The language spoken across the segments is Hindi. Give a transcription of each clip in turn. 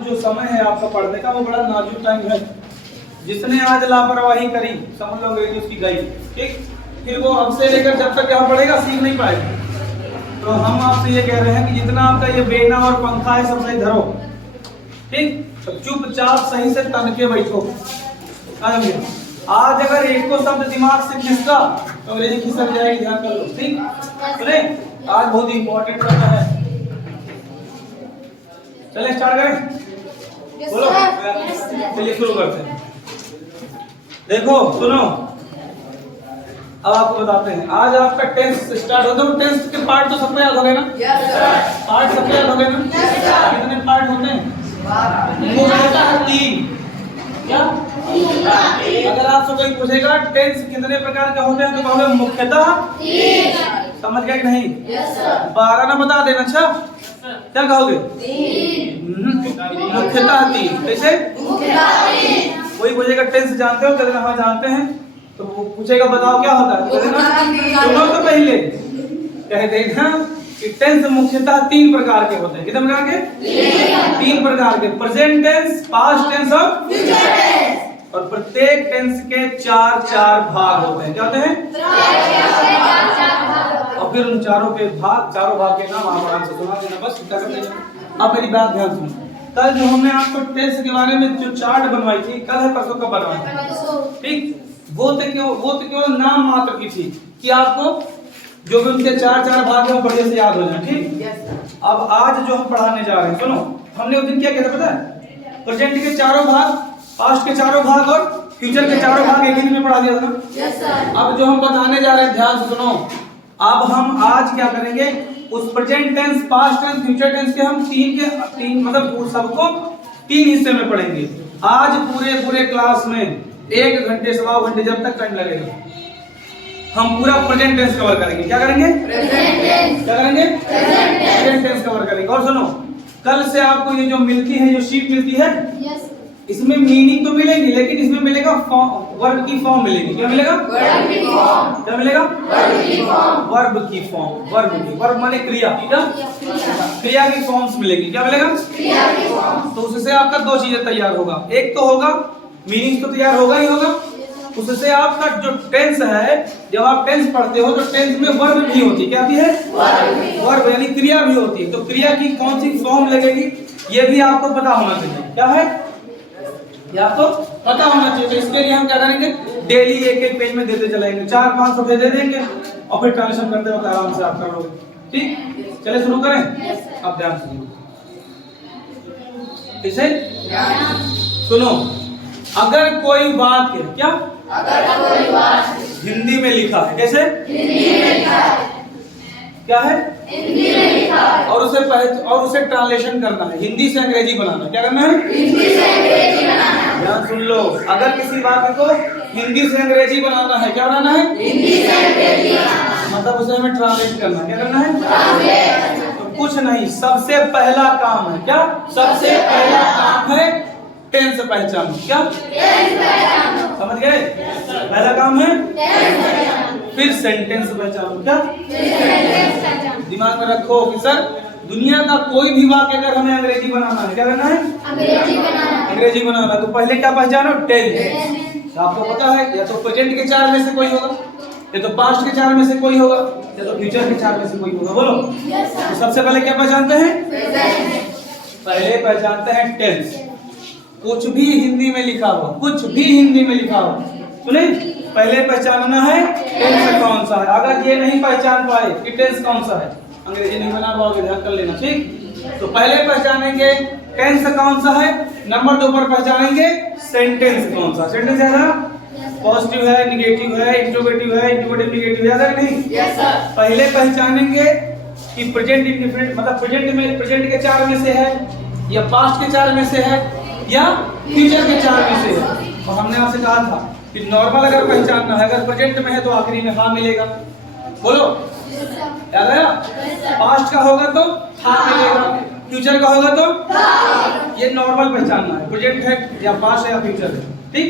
जो समय है आपका पढ़ने का वो बड़ा नाजुक टाइम है। जिसने आज लापरवाही करी समझ लो अंग्रेजी उसकी गई, ठीक। फिर वो अब से लेकर जब तक यहाँ पढ़ेगा सीख नहीं पाएगा। तो हम आपसे ये कह रहे हैं कि जितना आपका ये बेना और पंखा है सब सही धरो, ठीक। तो चुपचाप सही से तन के बैठो। आज अगर एक को शब्द दिमाग से खिसका तो अंग्रेजी खिसक जाएगी, ध्यान कर लो, ठीक। सुने, आज बहुत इंपॉर्टेंट करना है। चले स्टार्ट करें, बोलो। चलिए शुरू करते हैं। देखो सुनो, अब आपको बताते हैं। आज आपका टेंस स्टार्ट होता है। टेंस के पार्ट तो सबको याद हो गए ना? पार्ट सबको याद हो गए ना? कितने पार्ट होते हैं? मुख्यतः 3। क्या? अगर आपसे कोई पूछेगा टेंस कितने प्रकार के होते हैं तो कहोगे मुख्यतः 3। समझ गए कि नहीं? 12 ना बता देना। अच्छा क्या कहोगे? मुख्यतः 3। कैसे? कोई पूछेगा टेंस जानते हो? कहते हाँ जानते हैं। तो वो पूछेगा बताओ क्या होता है? सुनो तो पहले कह देना कि टेंस मुख्यतः 3 प्रकार के होते हैं। कितने प्रकार के? 3 प्रकार के। प्रेजेंट टेंस, पास्ट टेंस और फ्यूचर टेंस। और प्रत्येक टेंस के 4 भाग होते हैं। क्या होते हैं? और फिर उन चारों भाग के नाम आप आराम से सुना देना, बस इतना कर देना। अब मेरी बात ध्यान सुनो। कल जो हमने आपको टेंस के बारे में जो चार्ट बनवाई थी, कल है परसों कब बनवाई थी, ठीक। वो तो केवल नाम मात्र की थी कि आपको जो भी उनके 4 भाग है वो बढ़िया से याद हो जाए, ठीक। अब आज जो हम पढ़ाने जा रहे हैं, सुनो, हमने उस दिन क्या किया था पता है? प्रेजेंट के 4 भाग, पास्ट के 4 भाग और फ्यूचर के 4 भाग एक ही दिन में पढ़ा दिया था ना। अब जो हम बताने जा रहे हैं ध्यान से सुनो। अब हम आज क्या करेंगे, उस present tense, past tense, future tense के हम 3 मतलब सबको 3 हिस्से में पढ़ेंगे। आज पूरे क्लास में 1 घंटे सवा घंटे जब तक टाइम लगेगा हम पूरा प्रेजेंट टेंस कवर करेंगे। क्या करेंगे? Present tense. क्या करेंगे? प्रेजेंट टेंस कवर करेंगे। और सुनो, कल से आपको ये जो मिलती है, जो शीट मिलती है, इसमें मीनिंग तो मिलेगी लेकिन इसमें मिलेगा वर्ब की फॉर्म मिलेगी। क्या मिलेगा? वर्ब की फॉर्म। क्या मिलेगा? वर्ब की फॉर्म। वर्ब की फॉर्म। वर्ब माने क्रिया। क्रिया की फॉर्म्स मिलेगी। क्या मिलेगा? क्रिया की फॉर्म। तो उससे आपका 2 चीजें तैयार होगा। एक तो होगा मीनिंग तो तैयार होगा ही होगा, उससे आपका जो टेंस है, जब आप टेंस पढ़ते हो तो टेंस में वर्ब भी होती है। क्या होती है? वर्ब यानी क्रिया भी होती है। तो क्रिया की कौन सी फॉर्म लगेगी ये भी आपको पता होना चाहिए। क्या है? या तो पता होना चाहिए। तो इसके लिए हम क्या करेंगे, डेली एक पेज में देते चलेंगे। 4-5 सफे दे देंगे और फिर ट्रांसलेशन करते वक्त आराम से आप कर लोगे, ठीक। चले शुरू करें। अब ध्यान सुनिए, इसे सुनो। अगर कोई वाक्य, क्या? अगर कोई वाक्य हिंदी में लिखा है, कैसे? हिंदी में लिखा है। क्या है? हिंदी में लिखा है। और उसे ट्रांसलेशन करना है, हिंदी से अंग्रेजी बनाना। क्या करना है? हिंदी से अंग्रेजी बनाना। ध्यान सुन लो, अगर किसी वाक्य को हिंदी से अंग्रेजी बनाना है, क्या बनाना है? हिंदी से अंग्रेजी बनाना। मतलब उसे हमें ट्रांसलेट करना है। क्या करना है? ट्रांसलेट। तो कुछ नहीं, सबसे पहला काम है, क्या? सबसे पहला काम है टेंस पहचानो। क्या? टेंस पहचानो। समझ गए? पहला काम है टेंस पहचानो। फिर सेंटेंस पहचानो। क्या? दिमाग में रखो कि सर दुनिया का कोई भी वाक्य अगर हमें अंग्रेजी बनाना है, क्या करना है? अंग्रेजी बनाना। तो पहले क्या पहचानो? टेंस। आपको पता है या तो प्रेजेंट के 4 में से कोई होगा, या तो पास्ट के 4 में से कोई होगा, या तो फ्यूचर के 4 में से कोई होगा। बोलो। तो सबसे पहले क्या पहचानते हैं? पहले पहचानते हैं टेंस। कुछ भी हिंदी में लिखा हो, कुछ भी हिंदी में लिखा हो, सुने, पहले पहचानना है टेंस कौन सा है। अगर ये नहीं पहचान पाए कि टेंस कौन सा है, अंग्रेजी नहीं बना पाओगे, ध्यान कर लेना, ठीक। तो पहले पहचानेंगे टेंस कौन सा है, नंबर 2 पर पहचानेंगे सेंटेंस कौन सा। सेंटेंस है ना, पॉजिटिव है, नेगेटिव है, इंट्रोगेटिव है, इंट्रोगेटिव नेगेटिव, याद है नहीं? Yes sir. पहले पहचानेंगे कि प्रेजेंट इंडिफरेंट मतलब प्रेजेंट के 4 में से है, या पास्ट के 4 में से है, या फ्यूचर के 4 में से है। और हमने आपसे कहा था कि नॉर्मल अगर पहचानना है, अगर प्रेजेंट में है तो आखिरी में हाँ मिलेगा। बोलो, याद आया? पास्ट का होगा तो हाँ मिलेगा, फ्यूचर का होगा तो ये नॉर्मल पहचानना है, प्रेजेंट है या पास्ट है या फ्यूचर है, ठीक।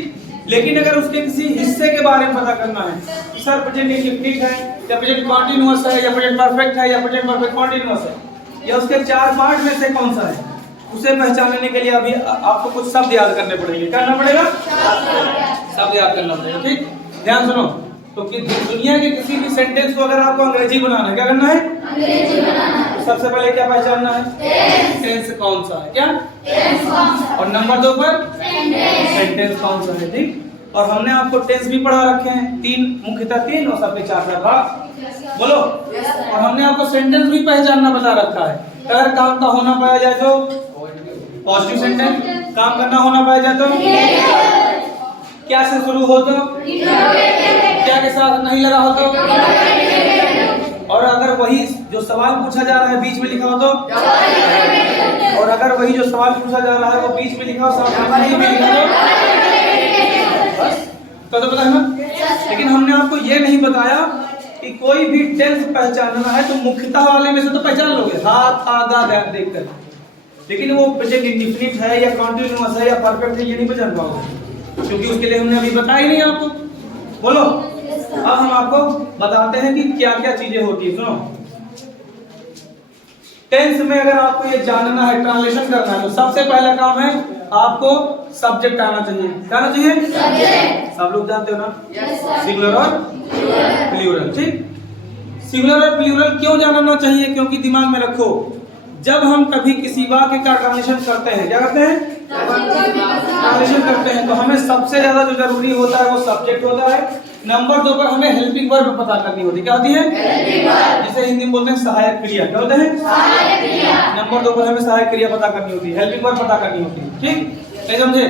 लेकिन अगर उसके किसी हिस्से के बारे में पता करना है कि सर प्रेजेंट इंडेफिनिट है या प्रेजेंट कॉन्टिन्यूअस है या प्रेजेंट परफेक्ट है या प्रेजेंट परफेक्ट कॉन्टिन्यूअस है, या उसके 4 पार्ट में से कौन सा है, उसे पहचानने के लिए अभी आपको कुछ शब्द याद करने पड़ेंगे। करना पड़ेगा, शब्द याद करना पड़ेगा। ठीक, ध्यान सुनो। तो कि दुनिया के किसी भी सेंटेंस को अगर आपको अंग्रेजी बनाना है, क्या करना है? अंग्रेजी बनाना है। तो सबसे पहले क्या पहचानना है? टेंस कौन सा है? क्या टेंस कौन सा? और नंबर 2 पर सेंटेंस कौन सा है। ठीक, और हमने आपको टेंस भी पढ़ा रखे हैं, 3 मुख्यतः 3 और सबके 4 भाग। बोलो। और हमने आपको सेंटेंस भी पहचानना बता रखा है। अगर काम का होना पाया जाए तो पॉजिटिव सेंटेंस, काम करना होना पाया जाए तो क्या से शुरू हो तो, क्या के साथ नहीं लगा हो तो, और अगर वही जो सवाल पूछा जा रहा है बीच में लिखा हो तो, और अगर वही जो सवाल पूछा जा रहा है वो बीच में लिखा हो, साथ में नहीं भी लिखा हो, बस तो पता है ना। लेकिन हमने आपको ये नहीं बताया कि कोई भी टेंस पहचानना है तो मुख्यतः वाले में से तो पहचान लोगे, हाथ आगा देखकर, लेकिन वो प्रेजेंट इंडेफिनिट है या कॉन्टिन्यूअस है या परफेक्ट है ये नहीं पहचान पाओगे, क्योंकि उसके लिए हमने अभी बताया नहीं आपको। बोलो। अब हम आपको बताते हैं कि क्या क्या चीजें होती है। सुनो, टेंस में अगर आपको ये जानना है, ट्रांसलेशन करना है, तो सबसे पहला काम है आपको सब्जेक्ट आना चाहिए। क्या आना चाहिए? सब्जेक्ट। सब लोग जानते हो ना, सिंगुलर और प्लूरल। ठीक, सिंगुलर और प्लूरल क्यों जानना चाहिए? क्योंकि दिमाग में रखो, जब हम कभी किसी वाक्य का ट्रांसलेशन करते हैं, क्या करते हैं? ट्रांसलेशन करते हैं, तो हमें सबसे ज्यादा जो जरूरी होता है वो सब्जेक्ट होता है। नंबर 2 पर हमें हेल्पिंग वर्ब पता करनी होती है। क्या होती है? हेल्पिंग वर्ब, जिसे हिंदी में बोलते हैं सहायक क्रिया। क्या होते हैं? सहायक क्रिया। नंबर 2 पर हमें सहायक क्रिया पता करनी होती है, हेल्पिंग वर्ब पता करनी होती है। ठीक, नहीं समझे?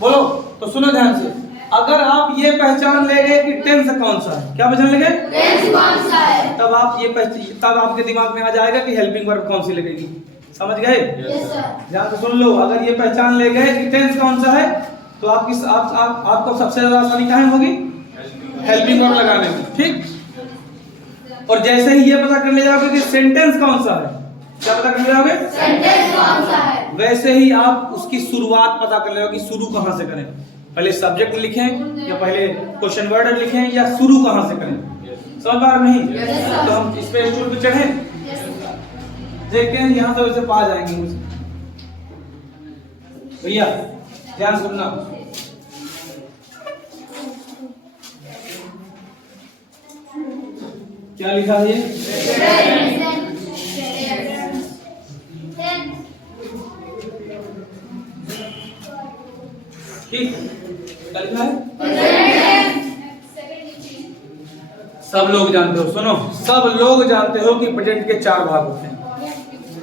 बोलो। तो सुनो ध्यान से, अगर आप ये पहचान ले गए कि टेंस कौन सा है, क्या पहचान ले गए? टेंस कौन सा है, तब आप ये तब आपके दिमाग में आ जाएगा कि हेल्पिंग वर्ब कौन सी लगेगी। समझ गए? Yes sir. ध्यान से सुन लो, अगर ये पहचान ले गए कि टेंस कौन सा है तो आपको सबसे ज्यादा आसानी कहाँ होगी? हेल्पिंग वर्ब लगाने में। ठीक, और जैसे ही ये पता कर ले जाओगे कि सेंटेंस कौन सा है, क्या पता कर ले जाओगे? सेंटेंस कौन सा है, वैसे ही आप उसकी शुरुआत पता कर ले कि शुरू कहाँ से करें। पहले सब्जेक्ट लिखें या पहले क्वेश्चन वर्ड लिखें या शुरू कहाँ से करें। समझ पा रहे नहीं? तो हम इस पे स्टूल पे चढ़े, देखते हैं यहाँ से वैसे पा जाएंगे मुझे। भैया ध्यान सुनना, क्या लिखा है ये? ठीक, क्या लिखा है? सब लोग जानते हो, सुनो, सब लोग जानते हो कि प्रेजेंट के 4 भाग होते हैं।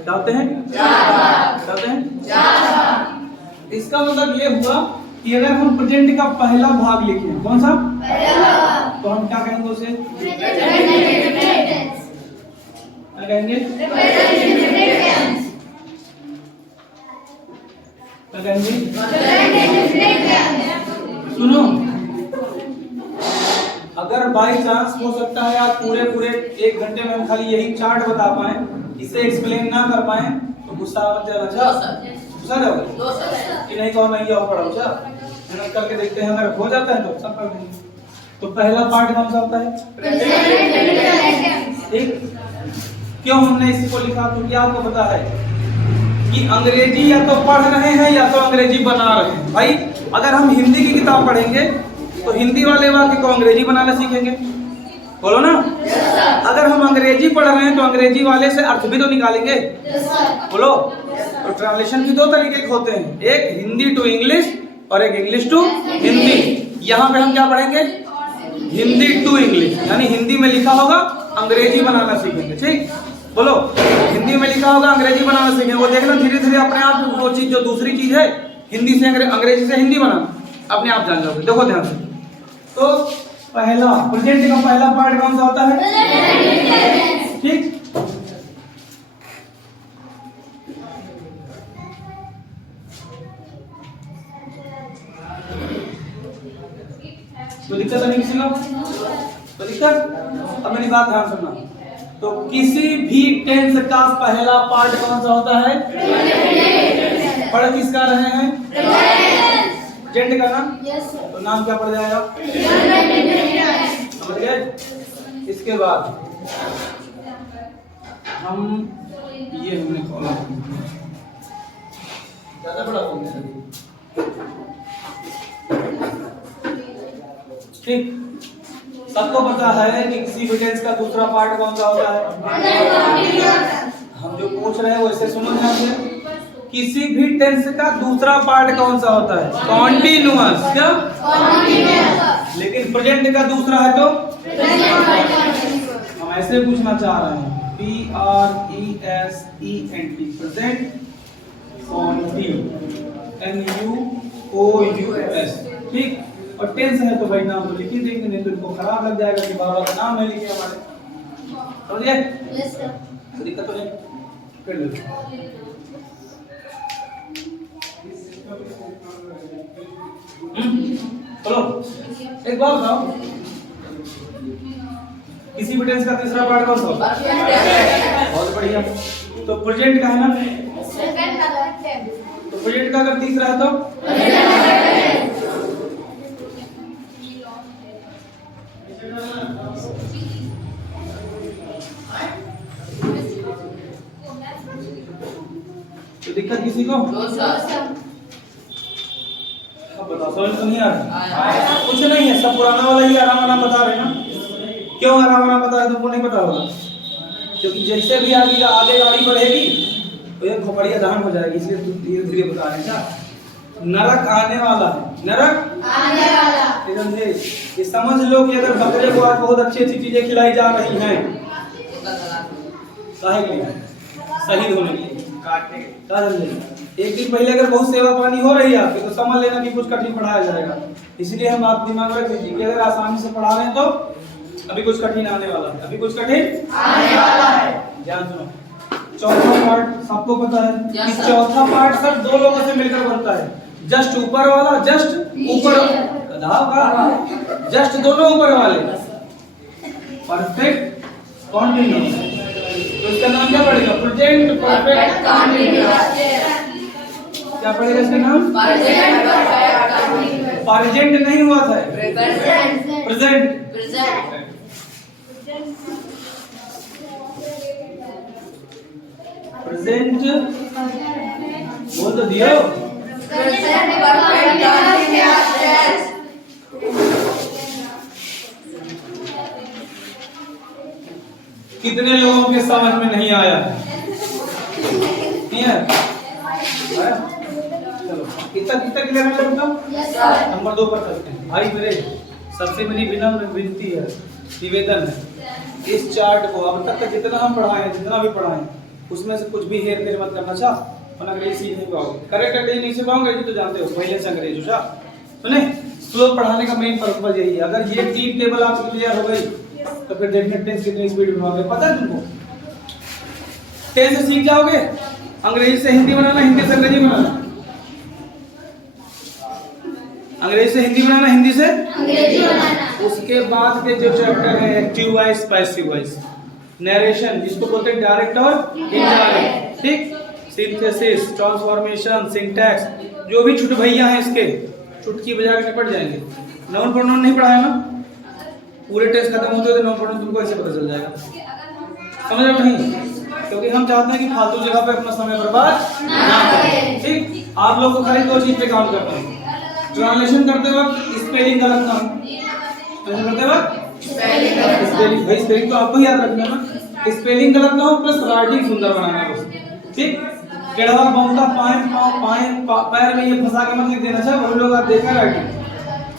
क्या होते हैं? 4 भाग। क्या होते हैं? 4 भाग। इसका मतलब ये हुआ कि अगर हम प्रेजेंट का पहला भाग लिखें, कौन सा? पहला भाग, तो हम क्या कहेंगे उसे? क्या कहेंगे? क्या कहेंगे? सुनो, अगर बाई चांस हो सकता है आज पूरे 1 घंटे में हम खाली यही चार्ट बता पाए, इसे एक्सप्लेन ना कर पाए तो गुस्सा मत जाना। गुस्सा जाओगे कि नहीं? कहो नहीं आओ पढ़ो, मेहनत करके देखते हैं, अगर हो जाता है तो सब कर देंगे। तो पहला पार्ट कौन सा होता है? ठीक, क्यों हमने इसको लिखा? क्योंकि आपको पता है कि अंग्रेजी या तो पढ़ रहे हैं या तो अंग्रेजी बना रहे हैं। भाई अगर हम हिंदी की किताब पढ़ेंगे तो हिंदी वाले वाक्य को अंग्रेजी बनाना सीखेंगे, बोलो ना। अगर हम अंग्रेजी पढ़ रहे हैं तो अंग्रेजी वाले से अर्थ भी तो निकालेंगे, बोलो। तो ट्रांसलेशन की 2 तरीके के होते हैं, एक हिंदी टू इंग्लिश और एक इंग्लिश टू हिंदी। यहाँ पे हम क्या पढ़ेंगे? हिंदी टू इंग्लिश, यानी हिंदी में लिखा होगा अंग्रेजी बनाना सीखेंगे। ठीक, बोलो, हिंदी में लिखा होगा अंग्रेजी बनाना सीखेंगे। वो देखना धीरे धीरे अपने आप वो चीज जो दूसरी चीज है हिंदी से अंग्रेजी से हिंदी बनाना अपने आप जान जाओगे। देखो ध्यान से, तो पहला प्रेजेंट का पहला पार्ट कौन सा होता है? ठीक, तो दिक्कत नहीं किसी को? तो दिक्कत? अब मेरी बात ध्यान सुनना, तो किसी भी टेंस का पहला पार्ट कौन सा होता है? पढ़ किसका रहे हैं? प्रेजेंट का ना? तो नाम क्या पड़ जाएगा? समझ गए? इसके बाद हम ये हमने खोला, ज्यादा बड़ा हो गया। ठीक, सबको पता है कि किसी भी टेंस का दूसरा पार्ट कौन सा होता है? हम जो पूछ रहे हैं वैसे सुनो ध्यान से, किसी भी टेंस का दूसरा पार्ट कौन सा होता है? कॉन्टिन्यूअस। क्या? लेकिन प्रेजेंट का दूसरा है तो हम ऐसे पूछना चाह रहे हैं, PRESENT, प्रेजेंट कॉन्टिन्यूअस। ठीक, और टेंस है तो भाई नाम तो लिख ही देंगे, नहीं तो इनको खराब लग जाएगा कि बाबा का नाम है लिखे हमारे। समझिए? दिक्कत तो नहीं, कर लो। चलो एक बात बताओ, किसी भी टेंस का तीसरा पार्ट कौन सा होता है? बहुत बढ़िया। तो प्रेजेंट का है ना, तो प्रेजेंट का अगर तीसरा है तो दिक्कत किसी को? बताओ, समझ तो नहीं आ रहा? कुछ नहीं है, सब पुराना वाला ही आराम आराम बता रहे ना। क्यों आराम आराम बता रहे? तुमको नहीं पता होगा, क्योंकि जैसे भी आगे आगे गाड़ी बढ़ेगी तो ये खोपड़िया दहन हो जाएगी, इसलिए धीरे धीरे बता रहे हैं। नरक आने वाला है, नरक आने वाला। समझे? ये समझ लो कि अगर बकरे को आज बहुत अच्छी अच्छी चीजें खिलाई जा रही हैं, काहे के लिए? शहीद होने के लिए, काटने के लिए। एक दिन पहले अगर बहुत सेवा पानी हो रही है आपकी, तो समझ लेना कि कुछ कठिन पढ़ाया जाएगा। इसलिए हम आप दिमाग में रख लीजिए कि अगर आसानी से पढ़ा रहे हैं तो अभी कुछ कठिन आने वाला है, अभी कुछ कठिन आने वाला है। ध्यान सुनो, चौथा पार्ट सबको पता है कि चौथा पार्ट सर दो लोगों से मिलकर बनता है। जस्ट ऊपर वाला, जस्ट ऊपर का जस्ट दोनों ऊपर वाले, परफेक्ट कॉन्टिन्यूअस। तो इसका नाम क्या पड़ेगा? Present perfect continuous. क्या पड़ेगा इसका नाम? Present perfect continuous. प्रेजेंट नहीं हुआ था, प्रेजेंट प्रेजेंट बोल तो दियो। Present perfect continuous. कितने लोगों के समझ में नहीं आया? नहीं है? चलो कितना कितना क्लियर है बेटा? नंबर 2 पर करते हैं। भाई मेरे सबसे मेरी विनम्र विनती है, निवेदन है, इस चार्ट को अब तक जितना हम पढ़ाए, जितना भी पढ़ाए, उसमें से कुछ भी हेर फेर मत करना चाह, वरना अंग्रेजी सीख नहीं पाओगे। करेक्ट अंग्रेजी नहीं सीख पाओगे तो जानते हो पहले से अंग्रेजी चाह। सुने, स्लो पढ़ाने का मेन पर्पस यही है। अगर ये 3 टेबल आपकी क्लियर हो गई तो फिर देखने टेंस कितनी स्पीड में होगा पता है तुमको। टेंस से सीख जाओगे, अंग्रेजी से हिंदी बनाना, हिंदी से अंग्रेजी बनाना, अंग्रेजी से हिंदी बनाना, हिंदी से अंग्रेजी बनाना। उसके बाद के जो चैप्टर है active voice, passive voice, narration जिसको बोलते हैं डायरेक्ट और इनडायरेक्ट, ठीक, सिंथेसिस, ट्रांसफॉर्मेशन, सिंटैक्स, जो भी छुट भैया हैं इसके चुटकी बजा के निपट जाएंगे। नाउन प्रोनाउन नहीं पढ़ाया ना, पूरे टेस्ट खत्म होते तो नाउन प्रोनाउन तुमको ऐसे पता चल जाएगा। समझ रहे हो नहीं? क्योंकि हम चाहते हैं कि फालतू जगह पे अपना समय बर्बाद ना करें। ठीक, आप लोग को खाली 2 चीज पे काम करना है, ट्रांसलेशन करते वक्त स्पेलिंग गलत ना हो, करते वक्त स्पेलिंग भाई स्पेलिंग तो आपको याद रखना है ना, स्पेलिंग गलत ना हो, प्लस राइटिंग सुंदर बनाना है। ठीक, केड़वा बहुता पाए पैर में ये फंसा के मत लिख देना चाहिए। वो लोग आप देखा राइटिंग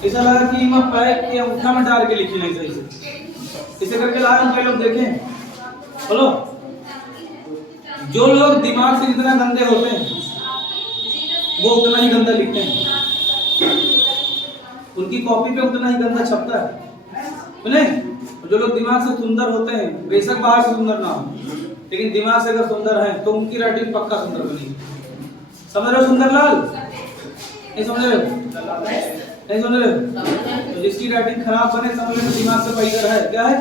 ऐसा लगा कि मैं पैर के अंगूठा में डाल के लिखी नहीं सही से, इसे करके लाए हम कई लोग देखे। बोलो, जो लोग दिमाग से जितना गंदे होते हैं वो उतना ही गंदा लिखते हैं, उनकी कॉपी पे उतना ही गंदा छपता है। सुने, जो लोग दिमाग से सुंदर होते हैं, बेशक बाहर से सुंदर ना हो, लेकिन दिमाग से अगर सुंदर है तो उनकी राइटिंग पक्का सुंदर बनेगी। समझ रहे हो सुंदरलाल? नहीं समझ रहे हो? नहीं समझ रहे हो? तो जिसकी राइटिंग खराब बने समझ लो दिमाग से पैदर है। क्या है?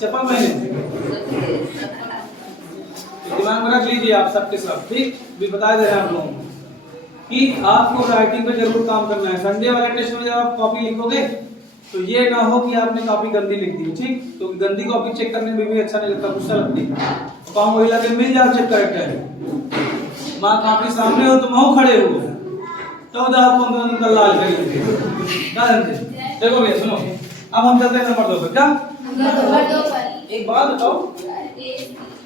चप्पल पहने दिमाग में रख लीजिए आप सबके सब। ठीक, भी बता दे रहे हैं आप लोगों को कि आपको राइटिंग पे जरूर काम करना है। संडे वाले टेस्ट में जब आप कॉपी लिखोगे तो ये ना हो कि आपने कॉपी गंदी लिख दी। ठीक, तो गंदी कॉपी चेक करने में भी अच्छा नहीं लगता, गुस्सा लगती है। काम वही लगे मिल जाए चेक करेक्ट है, माँ काफी सामने हो तुम हो खड़े हो, 14 को उनका लाल करेंगे। देखो भैया सुनो, अब हम चलते हैं नंबर 2 पर। क्या नंबर 2 पर एक बात बताओ,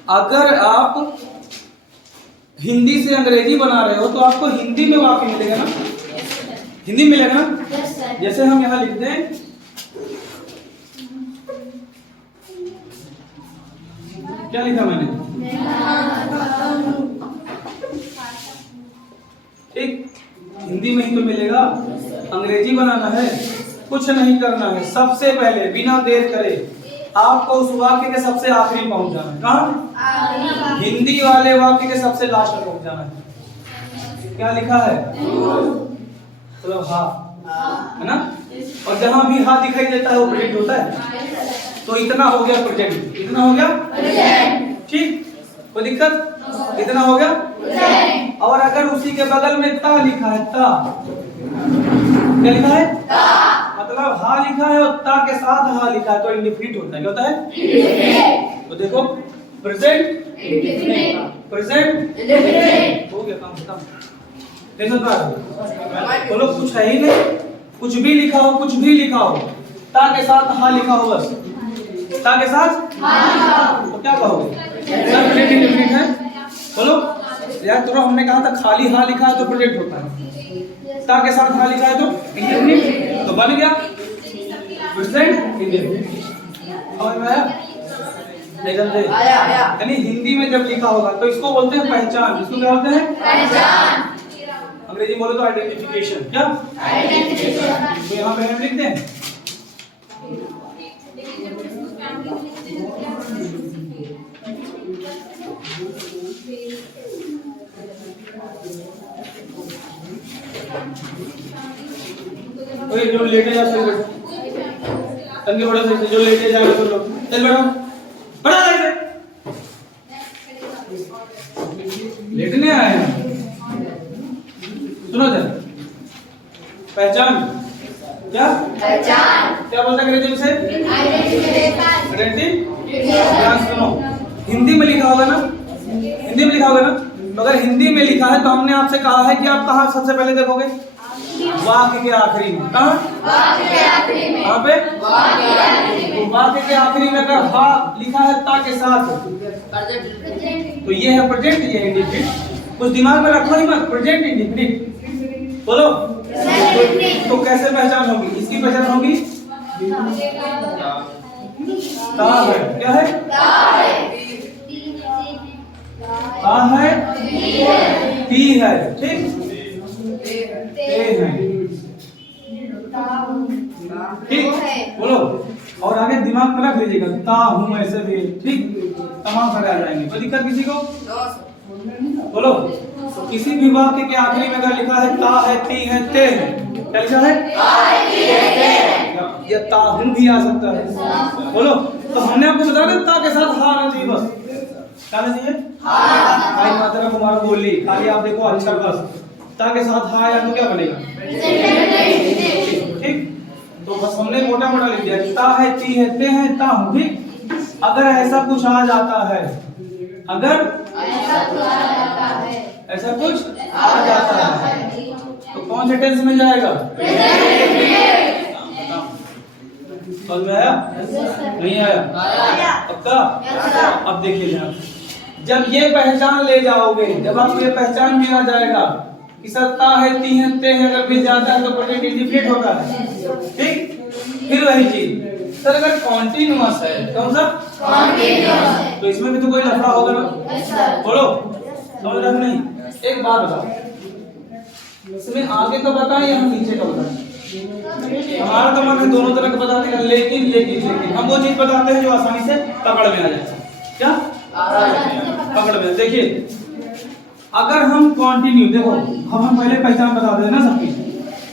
अगर आप हिंदी से अंग्रेजी बना रहे हो तो आपको हिंदी में वाक्य मिलेगा ना, हिंदी में मिलेगा ना। जैसे हम यहाँ लिखते हैं, क्या लिखा मैंने, ठीक, हिंदी में ही तो मिलेगा। अंग्रेजी बनाना है, कुछ नहीं करना है, सबसे पहले बिना देर करे आपको उस वाक्य के सबसे आखिरी पहुंच जाना है। कहाँ? हिंदी वाले वाक्य के सबसे लास्ट में पहुंच जाना है। क्या लिखा है? चलो हा, है ना। और जहां भी हा दिखाई देता है वो प्रेजेंट होता है। तो इतना हो गया प्रेजेंट, इतना हो गया ठीक, कोई दिक्कत? इतना हो गया। और अगर उसी के बगल में ता लिखा है, ता क्या लिखा है? मतलब हा लिखा है और ता के साथ हा लिखा है तो इंडिफिनिट होता है। क्या होता है? तो देखो, प्रेजेंट प्रेजेंट हो गया, काम खत्म। देखो बोलो, कुछ है ही नहीं, कुछ भी लिखा हो, कुछ भी लिखा हो, ता के साथ हा लिखा हो, बस ता के साथ तो क्या कहोगे? सब प्रेजेंट इंडिफिनिट है। बोलो यार, तुरंत हमने कहा था खाली हा लिखा है तो प्रेजेंट होता है, ता के साथ हा लिखा है तो इंडिफिनिट, तो बन गया प्रेजेंट इंडिफिनिट। और मैं यानी हिंदी में जब लिखा होगा तो इसको बोलते हैं पहचान। इसको क्या बोलते हैं? पहचान। अंग्रेजी बोलो तो आइडेंटिफिकेशन। क्या? आइडेंटिफिकेशन। तो यहाँ पे हम लिखते हैं जो लेटे जा सकते तंगे बड़ा सकते, जो लेटे जाएगा तो लोग चल बैठो, बड़ा जाएगा लेटने आए हैं। सुनो जरा, पहचान। क्या पहचान? क्या बोलते हैं अंग्रेजी में से? आइडेंटिफिकेशन। ध्यान सुनो, हिंदी में लिखा होगा ना, हिंदी में लिखा होगा ना, तो अगर हिंदी में लिखा है तो हमने आपसे कहा है कि आप कहाँ सबसे पहले देखोगे? वाक्य के आखिरी में। कहाँ? वाक्य के आखिरी में। कहाँ पे? वाक्य के आखिरी में अगर हा लिखा है ता के साथ तो ये है प्रेजेंट, ये है इंडिफिनिट। कुछ दिमाग में रखो ही मत, प्रेजेंट इंडिफिनिट। बोलो तो कैसे पहचान होगी? इसकी पहचान होगी ता है। क्या है? ता है, ती है, ठीक, ते है, ठीक। बोलो, और आगे दिमाग में रख लीजिएगा, ता हूं ऐसे भी, ठीक, तमाम सारे आ जाएंगे। कोई दिक्कत किसी को? बोलो, किसी भी वाक्य के आखिरी में अगर लिखा है ता है, ती है, ते है, क्या लिखा है? या ता हूं भी आ सकता है। बोलो, तो हमने आपको बता दिया ता के साथ हा आना चाहिए, बस क्या आना चाहिए? हा। मात्रा कुमार बोली, खाली आप देखो अक्षर बस, ता के साथ हा आया तो क्या बनेगा? ठीक, तो बस हमने मोटा मोटा लिख दिया, ता है, ती है, ते है, ता हूं, ठीक। अगर ऐसा कुछ आ जाता है, अगर ऐसा कुछ आ जाता है तो कौन से टेंस में जाएगा? समझ में आया? नहीं आया? पक्का? अब देखिए ध्यान, जब ये पहचान ले जाओगे, जब आपको ये पहचान में आ जाएगा कि सत्ता है, ती है, ते है, अगर मिल जाता है तो प्रेजेंट इंडिफिनिट होता है, ठीक। फिर वही चीज सर, अगर कॉन्टिन्यूअस है, कौन सा? कॉन्टिन्यूअस, तो इसमें भी तो कोई लफड़ा होगा ना। बोलो, समझ रहे नहीं? एक बात बताओ, इसमें आगे का बताएं या हम नीचे का बताएं? हमारा तो मन है दोनों तरह का बताते हैं, लेकिन लेकिन लेकिन हम वो चीज बताते हैं जो आसानी से पकड़ में आ जाए। क्या पकड़ में? देखिए, अगर हम कंटिन्यू, देखो हम पहले पहचान बता दें ना सबकी,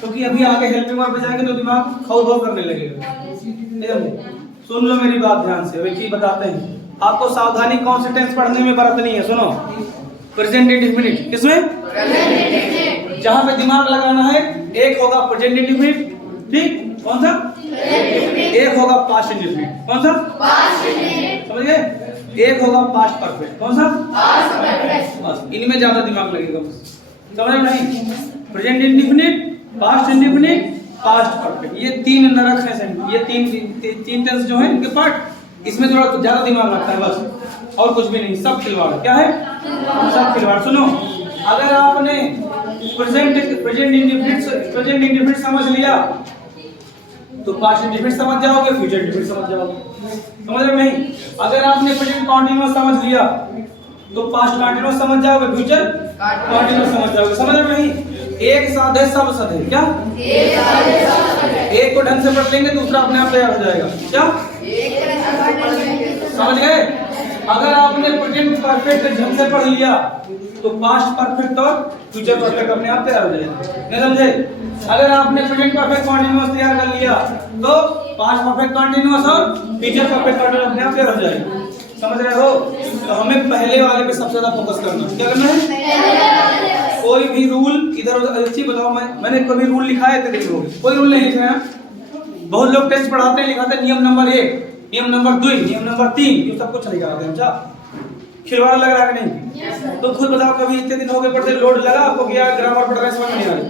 क्योंकि अभी आगे हेल्पिंग वर्ब पे जाएंगे तो दिमाग खौफ करने लगेगा। सुन लो मेरी बात ध्यान से, एक चीज बताते हैं आपको, सावधानी कौन से टेंस पढ़ने में बरतनी है। सुनो, प्रेजेंट इंडेफिनिट, किसमें? जहां पे दिमाग लगाना है, एक होगा प्रेजेंट इंडेफिनिट, ठीक, कौन सा? एक होगा पास्ट इंडेफिनिट, कौन सा? समझ गए? एक होगा पास्ट परफेक्ट। कौन सा? Past perfect. बस इनमें ज्यादा दिमाग लगेगा, बस समझ में नहीं? Present indefinite, past indefinite, past perfect, ये तीन नरक है। ये तीन टेंस जो है इनके पार्ट, इसमें थोड़ा ज्यादा दिमाग लगता है बस, और कुछ भी नहीं। सब खिलवाड़। क्या है? सब खिलवाड़। सुनो, अगर आपने प्रेजेंट इंडेफिनिट समझ लिया तो पास्ट इंडेफिनिट समझ जाओगे, फ्यूचर इंडेफिनिट समझ जाओगे। समझ रहे नहीं? अगर आपने प्रेजेंट कॉन्टिन्यूअस समझ लिया तो पास्ट कॉन्टिन्यूअस समझ जाओगे, फ्यूचर कॉन्टिन्यूअस समझ जाओगे। समझ रहे नहीं? एक साथ है सब साथ है। क्या? एक साथ है सब साथ है। एक को ढंग से पढ़ लेंगे दूसरा अपने आप तैयार हो जाएगा। क्या? समझ गए? अगर आपने प्रेजेंट परफेक्ट ढंग से पढ़ लिया तो पास्ट परफेक्ट और फ्यूचर परफेक्ट अपने आप तैयार हो जाएगा। नहीं समझे? अगर आपने प्रेजेंट परफेक्ट कॉन्टिन्यूअस तैयार कर लिया तो पास्ट परफेक्ट कॉन्टिन्यूअस और फ्यूचर परफेक्ट कॉन्टिन्यूअस अपने आप तैयार हो जाएगा। समझ रहे हो? तो हमें पहले वाले पे सबसे ज्यादा फोकस करना है। क्या करना है? कोई भी रूल इधर उधर अच्छी बताओ, मैंने कभी रूल लिखा है? देखोगे कोई रूल नहीं लिखा है। बहुत लोग टेस्ट पढ़ाते हैं, लिखाते हैं नियम नंबर 1, नियम नंबर 2, नियम नंबर 3, ये सब कुछ लिखा होता है। अच्छा, खिलवाड़ लग रहा है कि नहीं? तो खुद बताओ, कभी इतने दिन हो गए पढ़ते, लोड लगा आपको क्या ग्रामर पढ़ रहे समझ में नहीं आ रही?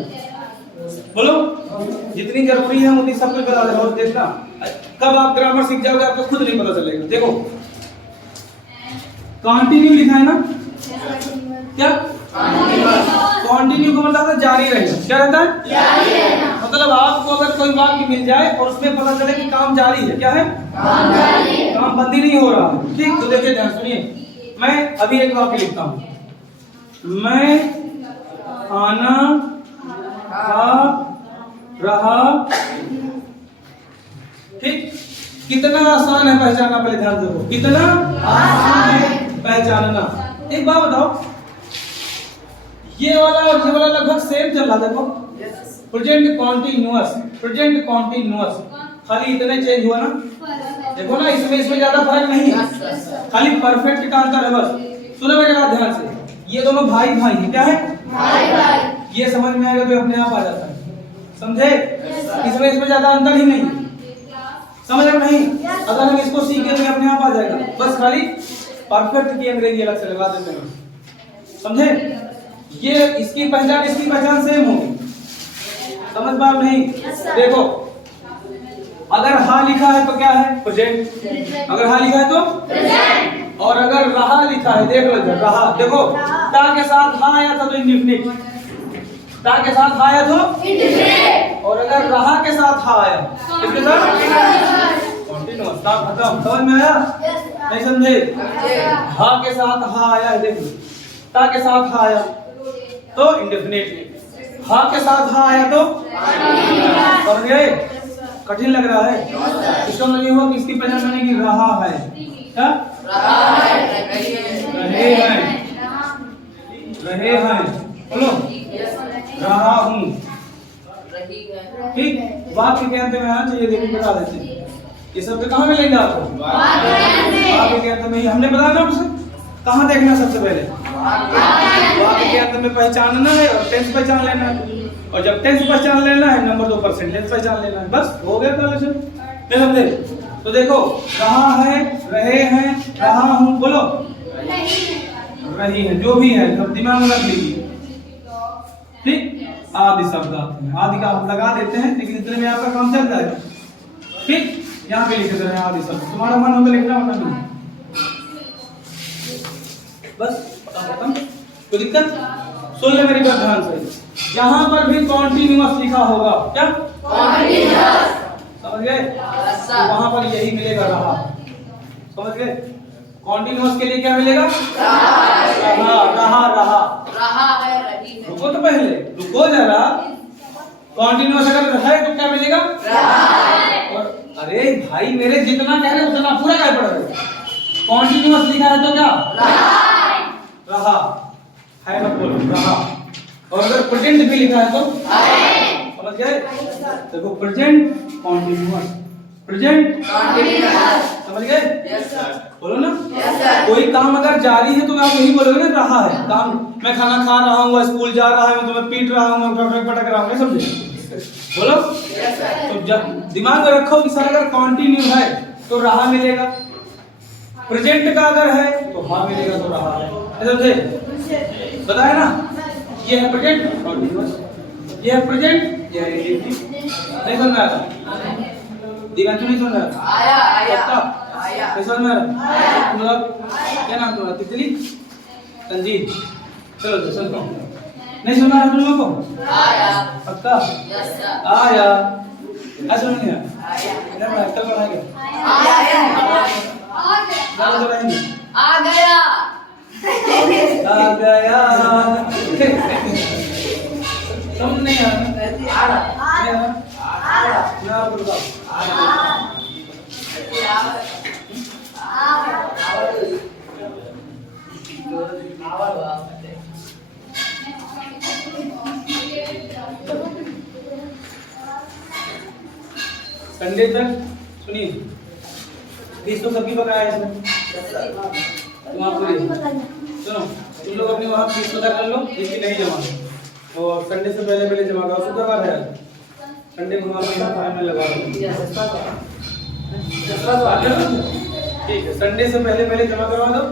बोलो, जितनी जरूरी है उतनी सब कुछ बता दे। और देखना कब आप ग्रामर सीख जाओगे आपको खुद नहीं पता चलेगा। देखो, कंटिन्यू लिखा है ना? क्या? कंटिन्यू का मतलब है जारी रहेगा। क्या रहता है? जारी रहना। मतलब आपको अगर कोई वाक्य मिल जाए और उसमें पता चले कि काम जारी है। क्या है? काम जारी है, काम बंदी नहीं हो रहा है। ठीक, तो देखिए ध्यान सुनिए, मैं अभी एक वाक्य लिखता हूँ, मैं खाना खा रहा। ठीक, कितना आसान है पहचानना, पहले ध्यान दो, कितना आसान है पहचानना। एक बात बताओ, ये वाला और ये वाला लगभग सेम चल रहा है। देखो, प्रेजेंट कॉन्टिन्यूअस, प्रेजेंट कॉन्टिन्यूअस, खाली इतने चेंज हुआ ना। देखो ना, इसमें ज्यादा फर्क नहीं है, खाली परफेक्ट का अंतर है बस। सुनो बेटा ध्यान से, ये दोनों भाई भाई हैं। क्या है? भाई भाई। ये समझ में आएगा तो अपने आप आ जाता है। समझे? इसमें ज्यादा अंतर ही नहीं। समझ रहे नहीं? अगर हम इसको सीख गए तो अपने आप आ जाएगा। बस खाली परफेक्ट की अंग्रेजी अलग से लगा देते हैं। समझे? ये इसकी पहचान सेम होगी। समझ पा नहीं? देखो, अगर हा लिखा है तो क्या है? प्रेजेंट। अगर हा लिखा है तो प्रेजेंट। और अगर रहा लिखा है, देख लो इधर, रहा। देखो, ता के साथ हा आया था तो इंडेफिनिट, ता के साथ हा आया तो इंडेफिनिट, और अगर रहा के साथ हा आया किसके साथ? कॉन्टिन्यूअस। ता खत्म। समझ में आया? नहीं समझे? हा के साथ हा आया है, देख लो, ता के साथ हा आया तो इंडेफिनिट, हा के साथ हा आया तो समझ गए? कठिन लग रहा है? इसका मतलब ये हुआ कि इसकी पहचान बनेगी रहा है। क्या? रहे हैं, बोलो, रहा हूँ। ठीक, वाक्य के अंत में आना चाहिए। देखिए बता देते हैं, ये शब्द कहाँ मिलेंगे आपको? वाक्य के अंत में ही। हमने बताया ना आपसे, कहाँ देखना सबसे पहले? वाक्य के अंत में पहचानना है और टेंस पहचान लेना है। और जब टेंस पहचान लेना है, नंबर 2 परसेंटेज पहचान लेना है, बस हो गया कॉलेक्शन। नहीं समझे? तो देखो, रहा है, रहे हैं, रहा हूँ, बोलो, रही है, जो भी है सब दिमाग में रख लीजिए। ठीक, आदि शब्द आते हैं, आदि का हम लगा देते हैं, लेकिन इतने में आपका काम चल जाएगा। ठीक, यहाँ पे लिख देते हैं आदि शब्द, तुम्हारा मन हो तो लिखना, वरना नहीं। बस खत्म। कोई दिक्कत? सुन ले मेरी बात ध्यान से, यहाँ पर भी कॉन्टिन्यूअस लिखा होगा। क्या? कॉन्टिन्यूअस। समझ गए? तो वहां पर यही मिलेगा, रहा। समझ गए? कॉन्टिन्यूअस के लिए क्या मिलेगा? रहा है, रही है। रुको तो पहले, रुको जरा। कॉन्टिन्यूअस अगर है तो क्या मिलेगा? और अरे भाई मेरे, जितना कह रहे उतना पूरा क्या पढ़ रहे? कॉन्टिन्यूअस लिखा है तो क्या? रहा है, मत बोलो, रहा। और अगर प्रेजेंट भी लिखा है तो समझ गए? देखो, प्रेजेंट कॉन्टिन्यूअस, प्रेजेंट कॉन्टिन्यूअस, समझ गए? बोलो ना। कोई काम अगर जारी है तो आप यही बोलोगे ना, रहा है काम। मैं खाना खा रहा हूँ, स्कूल जा रहा हूँ, तो मैं पीट रहा हूँ, पटक रहा हूँ, समझे? बोलो। तो जब दिमाग में रखो कि सर अगर कंटिन्यू है तो रहा मिलेगा, प्रेजेंट का अगर है तो हाँ मिलेगा तो रहा है, समझे? बताया ना, ये है प्रेजेंट और ये है प्रेजेंट, ये है इंडिकेटिव। नहीं समझ में आया? दिव्यांशु नहीं समझ में आया? आया। नहीं समझ में आया? तुम लोग क्या नाम तुम्हारा? तितली, तंजीन, चलो सुनता हूँ। नहीं सुना है तुम लोगों को? आया। पक्का? Yes sir. आया। ऐसा नहीं है? आया। कल पढ़ाएंगे? आया। आ गया। आ गया। समझ नहीं आ रहा? ना बोलो। संडे तक सुनिए, फीस तो सबकी पता है इसमें, तुम आपको सुनो, तुम लोग अपनी वहाँ फीस पता कर लो, जिसकी नहीं जमा है और संडे से पहले जमा करो। शुक्रवार है, संडे को आप यहाँ फाइनल लगा लो। ठीक है, संडे से पहले जमा करवा दो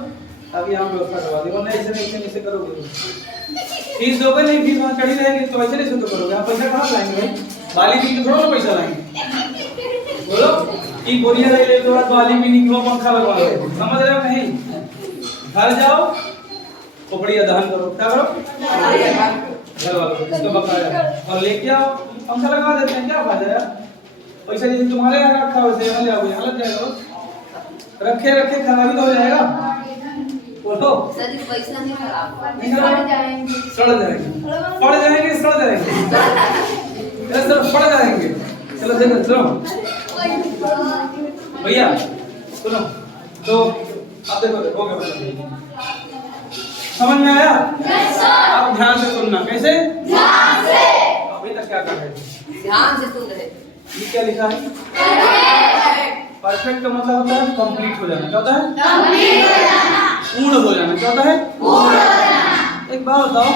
ताकि यहाँ व्यवस्था करवा दे, वरना ऐसे करोगे फीस दोगे नहीं, फीस वहाँ चढ़ी रहेगी तो ऐसे नहीं तो करोगे। आप पैसा कहाँ लाएंगे भाई? बाली पी के थोड़ा पैसा लाएंगे, बोलो कि गोलियां ले तो बाद वाली भी नहीं, क्यों पंखा लगवा लो, समझ रहे हो? नहीं, घर जाओ खोपड़िया दहन करो, क्या करो? घर वालों को इसका बकाया और लेके आओ, पंखा लगा देते हैं, क्या फायदा यार? पैसा जैसे तुम्हारे यहाँ रखा वैसे यहाँ ले आओ, यहाँ लग जाएगा, रखे खराबी तो हो जाएगा। बोलो सर पैसा नहीं खराब, सड़ जाएंगे, सड़ जाएंगे। चलो देखो, चलो भैया सुनो, तो आप देखो हो गया, समझ में आया? आप ध्यान से सुनना। कैसे? ध्यान से। अभी तक क्या कर रहे थे? ध्यान से सुन रहे। ये क्या लिखा है? परफेक्ट का मतलब होता है कंप्लीट हो जाना। क्या होता है? कंप्लीट हो जाना, पूर्ण हो जाना। क्या होता है? पूर्ण हो जाना। एक बात बताओ,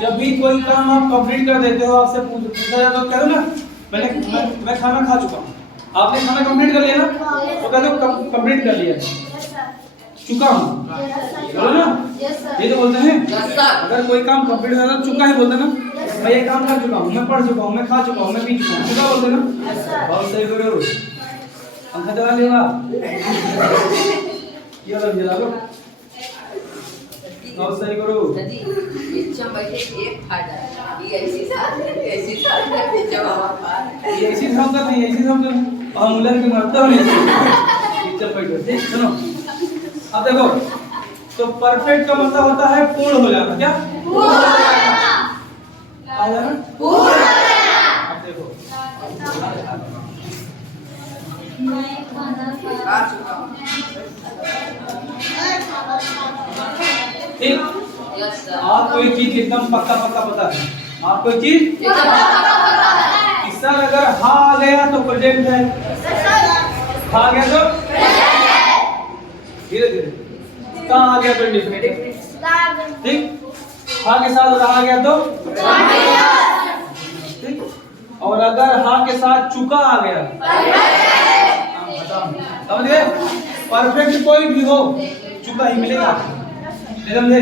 जब भी कोई काम आप कंप्लीट कर देते हो, आपसे पूछा जाता है, कहो ना मैं खाना खा चुका हूँ, आपने खाना कंप्लीट कर लिया ना, तो कहते हो कंप्लीट कर लिया, चुका हूँ, बोलो ना, ये तो बोलते हैं। अगर कोई काम कंप्लीट हो जाता चुका ही बोलते ना, मैं ये काम कर चुका हूँ, मैं पढ़ चुका हूँ, मैं खा चुका हूँ, मैं पी चुका हूँ, चुका बोलते ना। बहुत सही करो, पंखा चला लेगा, ये वाला जला लो, बहुत सही करो। एक फायदा ये ऐसी साथ जवाब ये ऐसी समझ नहीं, ऐसी समझ हम उलझ के मरते हो नहीं। चल बैठो, ठीक सुनो। अब देखो, तो परफेक्ट का मतलब होता है पूर्ण हो जाना। क्या? पूर्ण हो जाना, आ जाना, पूर्ण हो जाना। अब देखो, ठीक, आपको एक चीज एकदम पक्का पता है, आपको एक चीज सर अगर हा आ गया तो प्रेजेंट है, हा आ गया तो धीरे धीरे, का आ गया तो इंडेफिनिट, ठीक, हा के साथ रहा गया तो ठीक, और अगर हा के साथ चुका आ गया, समझ गए? परफेक्ट कोई भी हो चुका ही मिलेगा, समझे?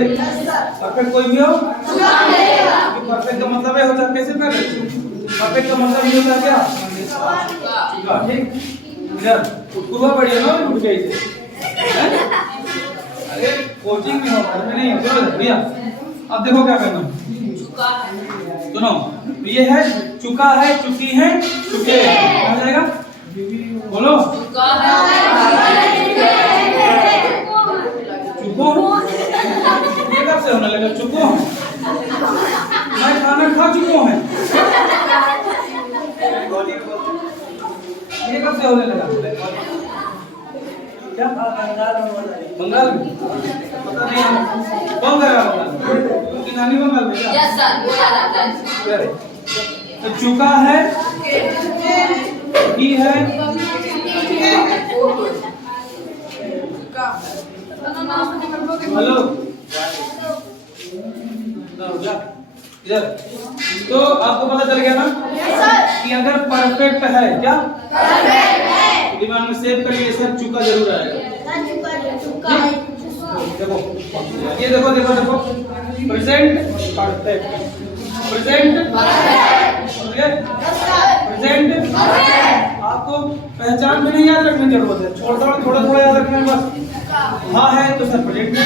परफेक्ट कोई भी हो चुका मिलेगा। परफेक्ट का मतलब है होता है कैसे ना, परफेक्ट का मतलब ये होता है क्या? चुका, ठीक। इधर पूर्वा बढ़िया ना, उठ गई थे, अरे कोचिंग में हो, घर में नहीं हो। चलो भैया अब देखो क्या करना, चुका है, सुनो, ये है चुका है, चुकी है, चुके, आ जाएगा, बोलो चुका है, चुको, ये कब से होने लगा चुको? मैं खाना खा चुका हूँ, ये कब से होने लगा? क्या बंगाल में? पता नहीं, कौन कर रहा है बंगाल? उनकी नानी बंगाल में क्या? यस सर, बोला जाता है। तो चुका है, की है, हेलो इधर, तो आपको पता चल गया ना कि अगर परफेक्ट है, क्या दिमाग में सेव करिए, सर चुका जरूर आएगा। देखो ये देखो देखो देखो प्रेजेंट परफेक्ट, प्रेजेंट प्रेजेंट। आपको पहचान में नहीं याद रखने की जरूरत है, थोड़ा थोड़ा याद रखना है बस। हाँ है तो सर प्रेजेंट में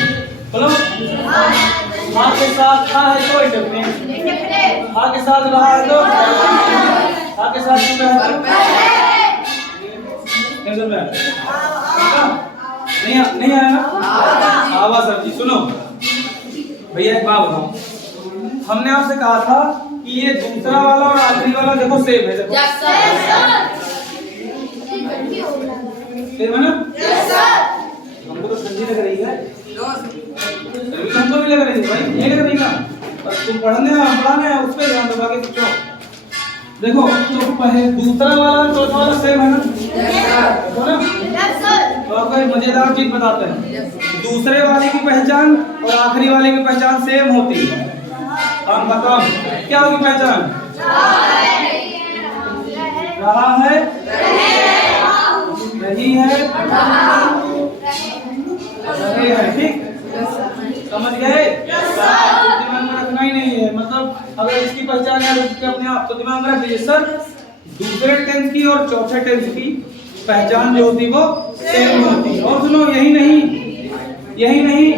बोलो, हाँ के साथ हाँ है तो इंडेफिनिट, हाँ के साथ रहा है तो, हाँ के साथ चुका है तो नहीं आया ना? आवा सर जी सुनो भैया एक बात बताओ, हमने आपसे कहा था कि ये दूसरा वाला और आखिरी वाला देखो सेम है, देखो सेम है ना? हमको तो ठंडी लग रही है, हमको भी लग रही है भाई, ये लग रही ना, बस तुम पढ़ने हैं पढ़ाने हैं उस पर ध्यान दो, बाकी कुछ देखो तो पहले दूसरा वाला और चौथा वाला सेम है ना? देखो ना, तो आपको एक मजेदार चीज बताते हैं, दूसरे वाले की पहचान और आखिरी वाले की पहचान सेम होती है। हम बताओ क्या होगी पहचान? रहा है, रही है, रहे हैं, ठीक समझ गए? दिमाग में रखना ही नहीं है, मतलब अगर इसकी पहचान है अपने आप तो दिमाग में रख लीजिए सर, दूसरे टेंस की और चौथे टेंस की पहचान जो होती है वो सेम होती है। और सुनो यही नहीं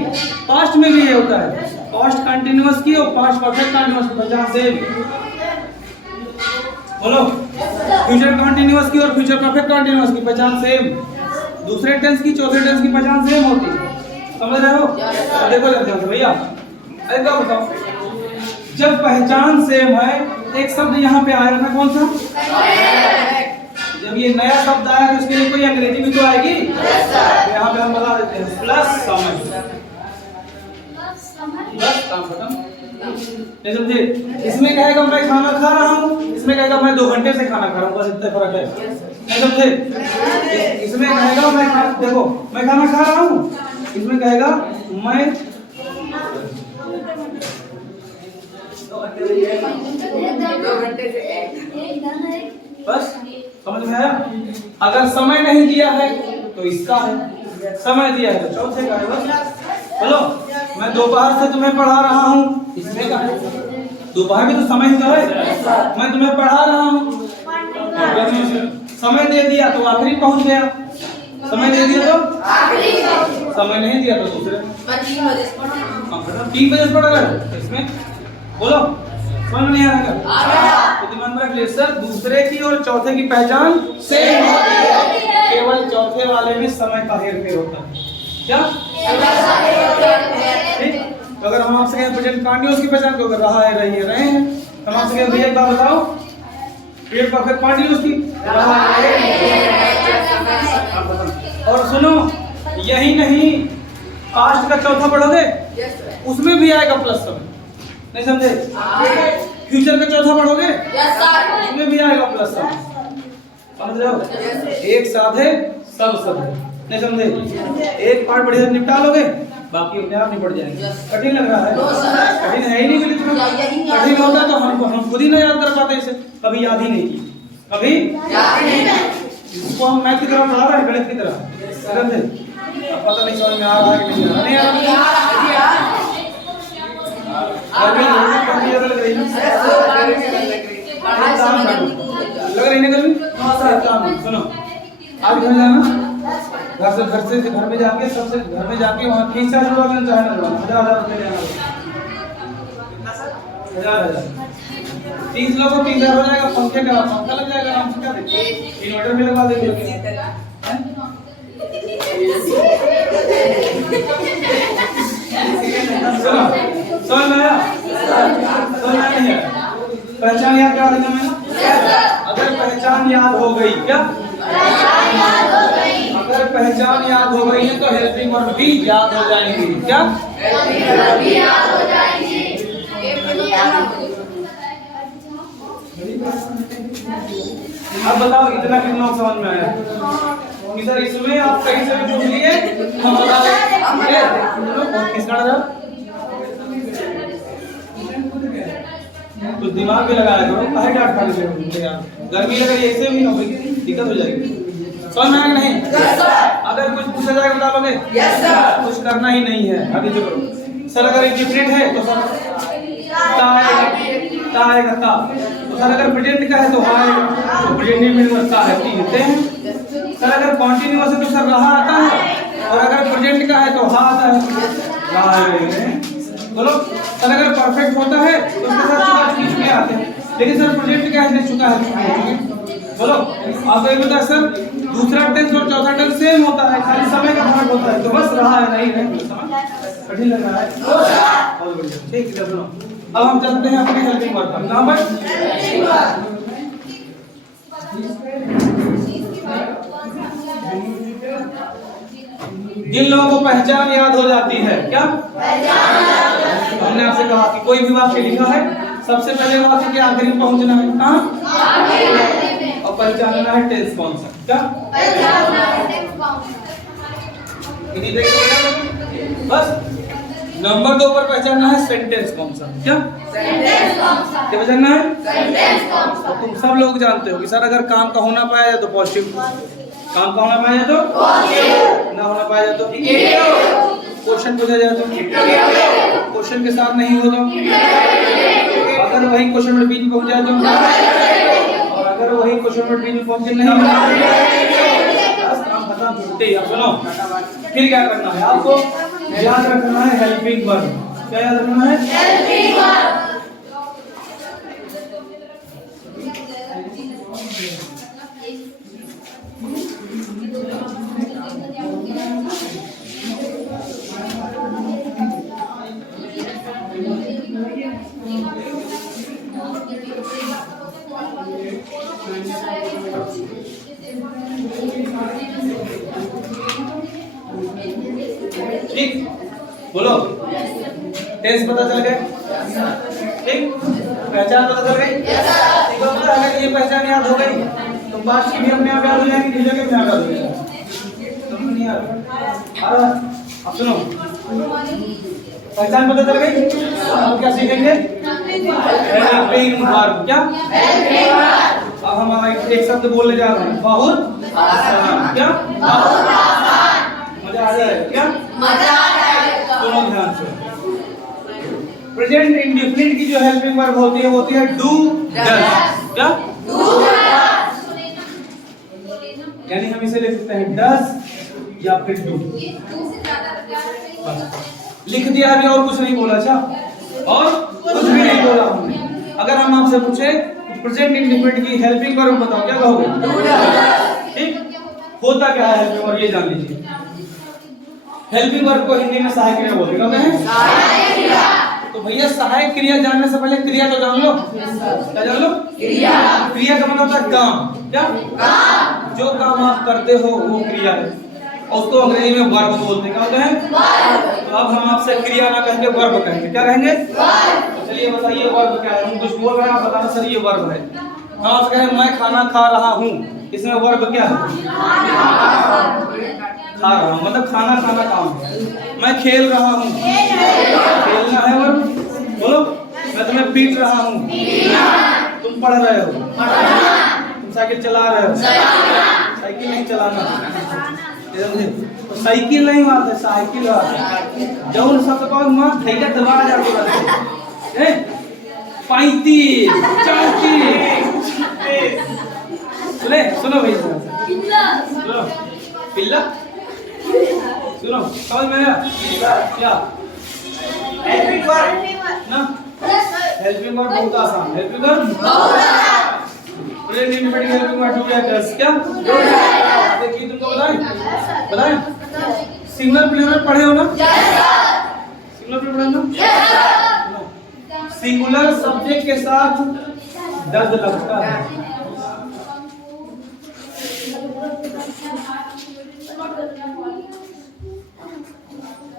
पास्ट में भी ये होता है, पास्ट कंटिन्यूअस की और पास्ट परफेक्ट कंटिन्यूअस की पहचान सेम। बोलो फ्यूचर कंटिन्यूअस की और फ्यूचर परफेक्ट कंटिन्यूअस की पहचान सेम, दूसरे टेंस की चौथे टेंस की पहचान सेम होती है, समझ रहे हो? देखो ध्यान से भैया, अरे क्या बताओ, जब पहचान सेम है एक शब्द यहाँ पे आया ना, कौन सा? जब ये नया शब्द आया तो उसके लिए कोई अंग्रेजी भी तो आएगी, तो यहाँ पे हम बता देते हैं प्लस समय, बस काम खत्म। समझे? इसमें कहेगा मैं खाना खा रहा हूँ, इसमें कहेगा मैं 2 घंटे से खाना खा रहा हूँ, बस इतना फर्क है, नहीं समझे? इसमें कहेगा मैं देखो मैं खाना खा रहा हूँ, इसमें कहेगा मैं बस समझ में आया? अगर समय नहीं दिया है तो इसका है, समय दिया है तो चौथे का है, बस। बोलो मैं दोपहर से तुम्हें पढ़ा रहा हूँ, इसमें का है, दोपहर भी तो समय ही तो है, मैं तुम्हें पढ़ा रहा हूँ, समय दे दिया तो आखिरी पहुंच गया, समय दे दिया तो आखिरी, समय नहीं दिया तो दूसरे 3 बजे पढ़ा रहे इसमें। बोलो समझ में नहीं आ रहा? तो दिमाग में रख लीजिए सर, दूसरे की और चौथे की पहचान सेम होती है, केवल चौथे वाले में समय का हेरफेर होता है। क्या? ठीक, तो अगर हम आपसे कहें प्रेजेंट कंटिन्यूअस की पहचान को, रहा है, रही है, रहे हैं, तो हम आपसे कहें भैया एक बात बताओ, प्रेजेंट परफेक्ट कंटिन्यूअस की रहा है। और सुनो यही नहीं, पास्ट का चौथा पढ़ोगे उसमें भी आएगा प्लस समय, नहीं समझे? फ्यूचर का चौथा पढ़ोगे उसमें भी आएगा प्लस समय, समझ रहे हो? एक साथ है सब सब है, नहीं समझे? एक पार्ट बढ़िया निपटा लोगे बाकी अपने आप निपट जाएंगे। कठिन लग रहा है? कठिन है ही नहीं, बिल्कुल कठिन होता तो हम खुद ही ना याद कर पाते, इसे कभी याद ही नहीं की, कभी इसको हम मैथ की तरह पढ़ा रहे हैं, गणित की तरह, समझे? पता नहीं समझ में आ रहा है कि नहीं आ रहा है? लग रही ना कभी? सुनो आज घर जाना, घर में जाके सबसे घर में जाके वहाँ खींचा जुड़ा चाहे ना 1000 रुपये लेना, 1000 30 लोगों को 3000 हो जाएगा, पंखा लग जाएगा, आराम से क्या देखिए इन्वर्टर में लगा देंगे। समझ में आया? नहीं है? पहचान याद क्या करना है? अगर पहचान याद हो गई, क्या अगर पहचान याद हो गई है तो हेल्पिंग वर्ब भी याद हो जाएंगी, क्या अब बताओ इतना कितना समझ में आया? सर इसमें आप कहीं से भी पूछ लिए हम बता देंगे, किसका डर? तो दिमाग भी लगाया करो, काहे डांट खा रहे हो यार? गर्मी लग रही है, ऐसे भी ना होगी, दिक्कत हो जाएगी। समझ में आया कि नहीं? Yes sir. अगर कुछ पूछा जाएगा बता लोगे? Yes sir. कुछ करना ही नहीं है। आगे जो करो सर, अगर इंडिफिनिट है तो सर ता आएगा ता। तो सर अगर प्रेजेंट का है तो हा आएगा, तो प्रेजेंट में ता है, लिखते हैं। सर अगर कॉन्टिन्यूअस है तो सर रहा आता है, और अगर प्रेजेंट का है तो हा आता है, रहा है। बोलो सर अगर परफेक्ट होता है तो उसके साथ चुका चुके आते हैं, लेकिन सर प्रेजेंट क्या है, चुका है। बोलो आपको ये बता सर, दूसरा टेंस और चौथा टेंस सेम होता है, खाली समय का फर्क होता है। तो बस रहा है, नहीं है, कठिन लग रहा है? बहुत बढ़िया, ठीक है। सुनो अब हम चलते हैं अपने हेल्पिंग वर्ब पर। कहां पर? जिन लोगों को पहचान याद हो जाती है, क्या हमने आपसे कहा कि कोई भी वाक्य लिखा है, सबसे पहले वाक्य के आखिरी में पहुंचना है, कहां? और पहचानना है टेंस कौन सा, क्या बस। नंबर 2 पर पहचानना है सेंटेंस कौन सा, क्या क्या पहचानना है? तो तुम सब लोग जानते हो कि सर अगर काम का होना पाया जाए तो पॉजिटिव, काम का होना पाया जाए तो पॉजिटिव, ना होना पाया जाए तो नेगेटिव, क्वेश्चन पूछा जाए तो नेगेटिव, क्वेश्चन के साथ नहीं हो तो नेगेटिव, अगर वही क्वेश्चन में बीच में पहुंच जाए तो नेगेटिव, और अगर वही क्वेश्चन में बीच में पहुंचे नहीं बस काम खत्म, छुट्टी। अब सुनो फिर क्या करना है, आपको याद रखना है हेल्पिंग वर्ब। क्या याद रखना है? Helping verb. ठीक, बोलो टेंस पता चल गए? ठीक, पहचान पता चल गई? ठीक है, मतलब अगर ये पहचान याद हो गई तो बात की भी अपने आप याद हो जाएगी, चीजों के अपने आप याद हो जाएगी। समझ नहीं आ रहा? अब सुनो, पहचान पता चल गई, अब क्या सीखेंगे? Helping verb. क्या? अब हम एक शब्द बोलने जा रहे हैं, बहुत आसान। क्या? बहुत आसान। मजा आ जाएगा? क्या मजा आ जाएगा? सुनो ध्यान से, प्रेजेंट इंडेफिनिट की जो हेल्पिंग वर्ब होती है डू डज। क्या? डू डज, यानी हम इसे लिख सकते हैं डज या फिर डू। लिख दिया अभी, और कुछ नहीं बोला। अच्छा, और कुछ भी नहीं बोला हमने। अगर हम आपसे पूछे प्रेजेंट इंडेफिनिट की हेल्पिंग वर्ब बताओ, क्या कहोगे? Do does. ठीक, होता क्या है हेल्पिंग वर्ब ये जान लीजिए। हेल्पिंग वर्ब को हिंदी में सहायक क्रिया बोलते हैं। सहायक क्रिया। तो भैया सहायक क्रिया जानने से पहले क्रिया तो जान लो। क्या जान लो? क्रिया। क्रिया का मतलब है काम। क्या? काम। जो काम आप करते हो वो क्रिया है, और उसको अंग्रेजी में वर्ब बोलते हैं। क्या होते हैं? वर्ब। तो अब हम आपसे क्रिया ना कह के वर्ब कहेंगे। क्या कहेंगे? वर्ब। तो चलिए बताइए वर्ब क्या है। हम कुछ बोल रहे हैं, आप बताना सर ये वर्ब है। हम आपसे कहें मैं खाना खा रहा हूँ, इसमें वर्ब क्या है? खा रहा हूँ, मतलब खाना खाना काम है। मैं खेल रहा हूँ, खेलना है वर्ब। बोलो मैं तुम्हें पीट रहा हूँ, तुम पढ़ रहे हो, तुम साइकिल चला रहे हो, साइकिल नहीं चलाना, तो साइकिल नहीं बात है, साइकिल बात है। जौन शब्द को मां थैला दबा जाते हैं, 35 34 सुने, सुनो भाई, सुनो पिल्ला, सुनो समझ में आया? क्या हेल्पिंग वर्ब ना? हेल्पिंग वर्ब बहुत आसान। हेल्पिंग वर्ब बहुत आसान। Present indefinite helping verb do does. क्या? देखिए तुमको बताएं सिंगुलर प्लूरल पढ़े हो ना? सिंगुलर प्लूरल ना? सिंगुलर सब्जेक्ट के साथ डज लगता है।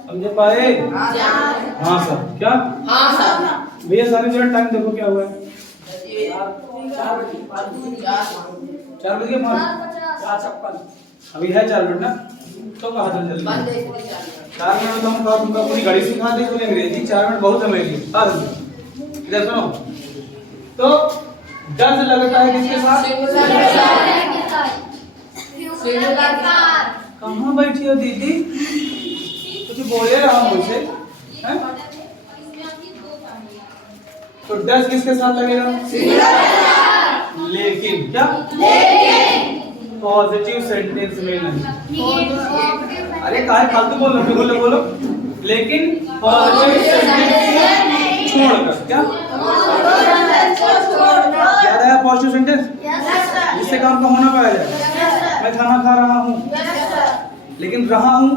समझे पाए? हाँ सर। क्या? हाँ सर। भैया सारे जरा टाइम देखो क्या हुआ है। 4 बज गए 4:56 अभी है 4 मिनट ना, तो कहा था जल्दी 4 मिनट तो हम कहा तुमका पूरी गाड़ी सिखा दे पूरी अंग्रेजी। 4 मिनट बहुत समय लिए। इधर सुनो, तो डज लगता है किसके साथ? कहाँ बैठी हो दीदी? कुछ बोले रहा मुझसे हैं? तो डस किसके साथ लगेगा? लेकिन क्या? पॉजिटिव सेंटेंस में नहीं। अरे काहे फालतू बोल रहे हो? बोलो बोलो। लेकिन पॉजिटिव सेंटेंस छोड़कर क्या? याद आया पॉजिटिव सेंटेंस? जिससे काम का होना पाया जाए। मैं खाना खा रहा हूँ, लेकिन रहा हूँ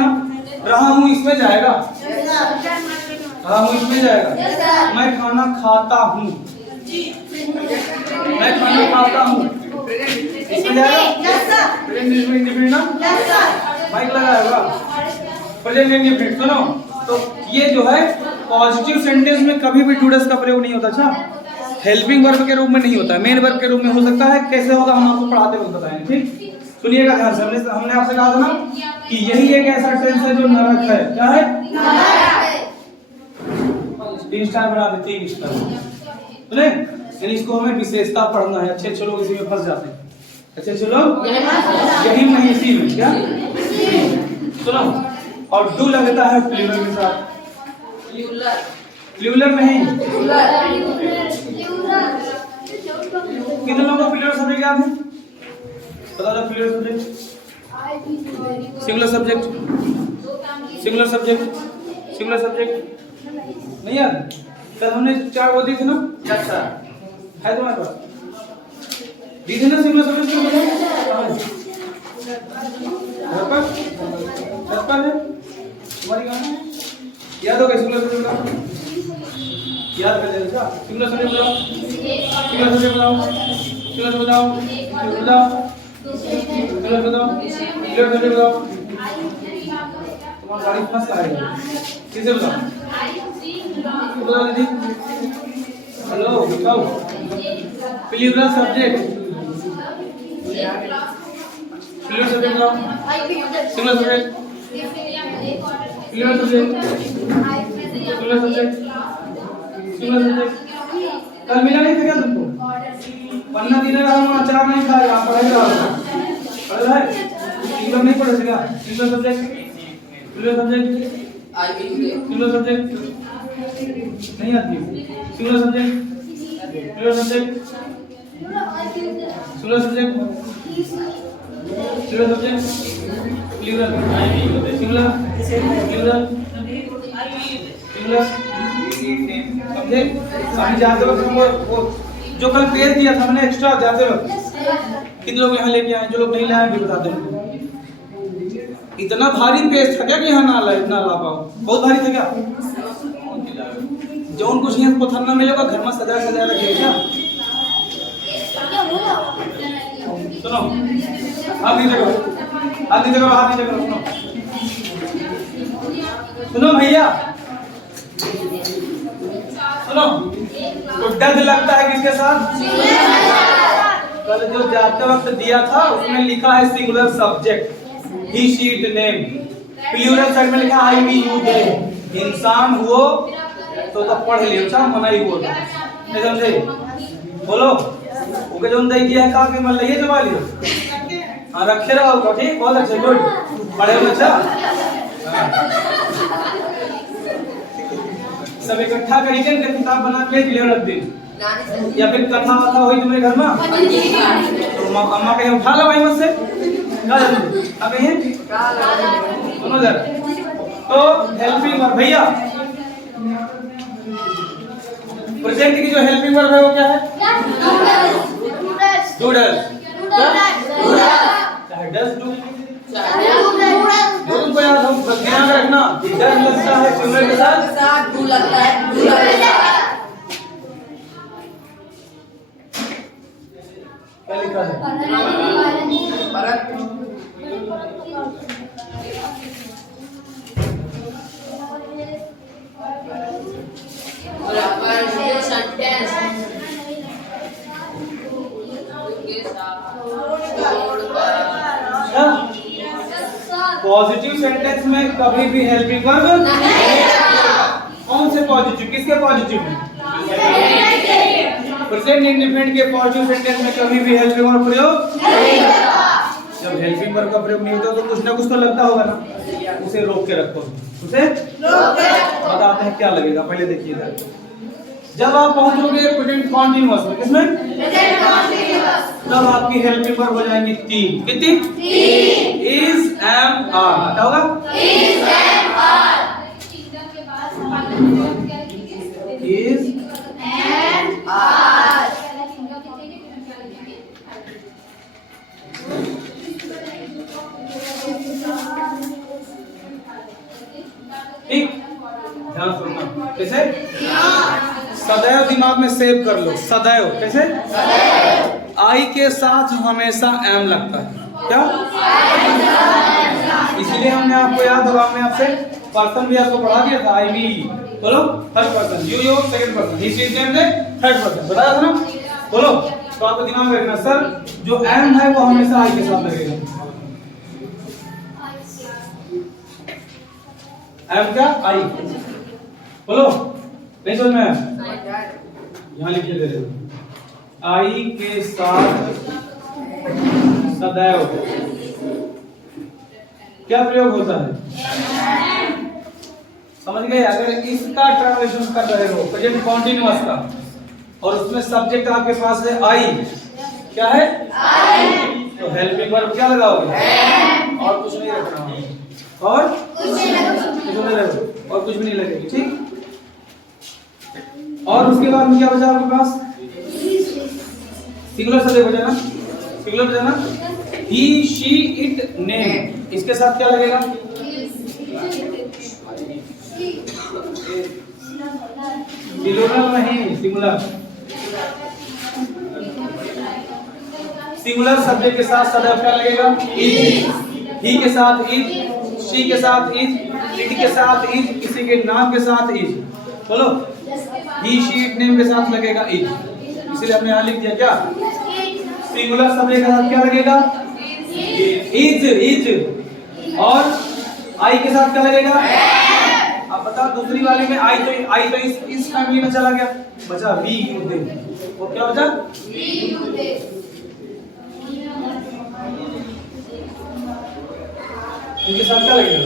ना, रहा हूँ इसमें जाएगा, रहा हूँ इसमें जाएगा। मैं खाना खाता हूँ, मैं खाना खाता हूँ इसमें जाएगा। प्रेजेंट इंडेफिनिट ना, माइक लगाएगा। प्रेजेंट इंडेफिनिट सुनो, तो ये जो है पॉजिटिव सेंटेंस में कभी भी डू डस का प्रयोग नहीं होता। अच्छा, हेल्पिंग वर्ब के रूप में नहीं होता, मेन वर्ब के रूप में हो सकता है। कैसे होगा हम आपको पढ़ाते वक्त बताएंगे। ठीक, सुनिएगा ध्यान से। हमने आपसे कहा था ना कि यही एक ऐसा टेंस है जो नरक है। क्या है? 3 स्टार बना दे, 3 स्टार। सुने, यानी इसको हमें विशेषता पढ़ना है। अच्छे लोग इसी में फंस जाते हैं। अच्छे लोग यही नहीं, इसी में क्या सुनो। और डू लगता है प्लूरल के साथ, प्लूरल नहीं। कितने लोगों को प्लूरल सब्जेक्ट याद है? बता दो। Plural subject, singular subject, singular subject, singular subject नहीं याद? कल हमने 4 वो दी थी ना। अच्छा है तुम्हारे पास? दी थी ना सिंगुलर सब्जेक्ट? घर पर है तुम्हारी कहाँ? याद हो गया सिंगुलर सब्जेक्ट? याद कर लेना। सिंगुलर सब्जेक्ट बताओ, सिंगुलर सब्जेक्ट बताओ, सिंगुलर बताओ, बताओ, सिंगुलर बताओ, सिंगुलर सब्जेक्ट बताओ। तुम्हारा गाड़ी फंस आएगा। किसे बताओ? बताओ दीदी। हेलो बताओ। प्लूरल सब्जेक्ट, प्लूरल सब्जेक्ट बताओ। Singular subject, plural subject, singular subject, singular subject. कल मिला नहीं था क्या तुमको? पन्ना दिने रहा हूँ, अचार नहीं खाएगा, पढ़ाई रहा हूँ। पढ़ रहा है? सिंगुलर नहीं पढ़ेगा। Singular subject, plural subject, singular subject नहीं आती। Singular subject, plural subject, singular subject, plural subject, plural, singular, plural, singular subject. अभी जाते वक्त वो जो कल पेज दिया था मैंने एक्स्ट्रा, जाते वक्त कितने लोग यहाँ लेके आए? जो लोग नहीं लाए भी बता दें। इतना भारी पेज था क्या कि यहाँ ना ला पाओ? बहुत भारी था क्या? जो उनको यहाँ पत्थर ना मिलेगा घर में सजा रखे क्या? सुनो, हाथ नीचे करो, हाथ नीचे करो, हाथ नीचे करो। सुनो सुनो भैया, सुनो। तो डज लगता है किसके साथ? कल जो जाते वक्त दिया था उसमें लिखा है singular subject, he she it name. Plural side में लिखा आई वी यू दे। इंसान हुओ तो पढ़ लियो, इंसान मना ही हुआ नहीं समझे? बोलो ओके। जो दे दिया है का के मतलब ये जमा लियो। हां रखे रहो को। ठीक, बहुत अच्छा, गुड। पढ़े हो अच्छा? सब इकट्ठा करके किताब बना के भेज लियो रख दिन, या फिर कथा वथा हुई तुम्हारे घर में तो अम्मा कहीं उठा लो भाई मुझसे। क्या कहीं सुनो जरा। तो हेल्पिंग वर्ब भैया, प्रेजेंट की जो हेल्पिंग वर्ब है वो क्या है? Do does. चाहे डज डू, तुमको याद हो, ध्यान रखना। डज लगता है सिंगुलर के साथ, डू लगता है, डू लगता है। क्या लिखा है? परत। सेंटेंस पॉजिटिव सेंटेंस में कभी भी हेल्पिंग वर्ब नहीं। कौन से पॉजिटिव? किसके पॉजिटिव में? प्रेजेंट इंडेफिनिट के पॉजिटिव सेंटेंस में कभी भी हेल्पिंग वर्ब प्रयोग नहीं होता। जब हेल्पिंग वर्ब का प्रयोग नहीं होता तो कुछ ना कुछ तो लगता होगा ना, उसे रोक के रखो, उसे बताते हैं क्या लगेगा। पहले देखिए इधर, जब आप पहुंचोगे प्रेजेंट कॉन्टिन्यूअस में, किसमें? तब आपकी हेल्पिंग वर्ब हो जाएंगी 3। कितनी? 3। Is, am, are. क्या होगा? Is, am, are. Is, am, are. ठीक, ध्यान सुनना। कैसे? सदैव दिमाग में सेव कर लो, सदैव। कैसे? आई के साथ हमेशा एम लगता है। क्या? इसीलिए हमने आपको याद होगा, हमने आपसे पर्सन भी आपको पढ़ा दिया था। आई वी, बोलो first person, you your second person, he she them they third person, बताया था ना? बोलो। तो आपको दिमाग में रखना, सर जो एम है वो हमेशा आई के साथ लगेगा। एम क्या? आई। बोलो, नहीं समझ में आया? यहाँ लिख के दे रहे हो, आई के साथ सदैव क्या प्रयोग होता है? समझ गए? अगर इसका ट्रांसलेशन कर रहे हो प्रेजेंट कॉन्टिन्यूअस का, और उसमें सब्जेक्ट आपके पास है आई, क्या है? आई। तो हेल्पिंग वर्ब क्या लगाओगे? और कुछ नहीं रखना, और कुछ नहीं लगेगा, और कुछ भी नहीं लगेगी। ठीक, और उसके बाद में क्या बचा आपके पास? सिंगुलर सब्जेक्ट बचा ना, सिंगुलर बचा ना, ही, शी, इट, नेम। इसके साथ क्या लगेगा? प्लूरल नहीं, सिंगुलर। सिंगुलर सब्जेक्ट के साथ सदैव क्या लगेगा? इज। ही के साथ इज, शी के साथ इज, इट के साथ इज, किसी के नाम के साथ इज। बोलो, ही, शी, इट, नेम के साथ लगेगा इज। इसलिए हमने यहाँ लिख दिया क्या? सिंगुलर सब्जेक्ट के साथ क्या लगेगा? Is, is. और आई के साथ क्या लगेगा? अब बता, दूसरी वाली में आई तो इस फैमिली में चला गया, बचा वी यू दे। वो क्या बचा? We you they. इनके साथ क्या लगेगा?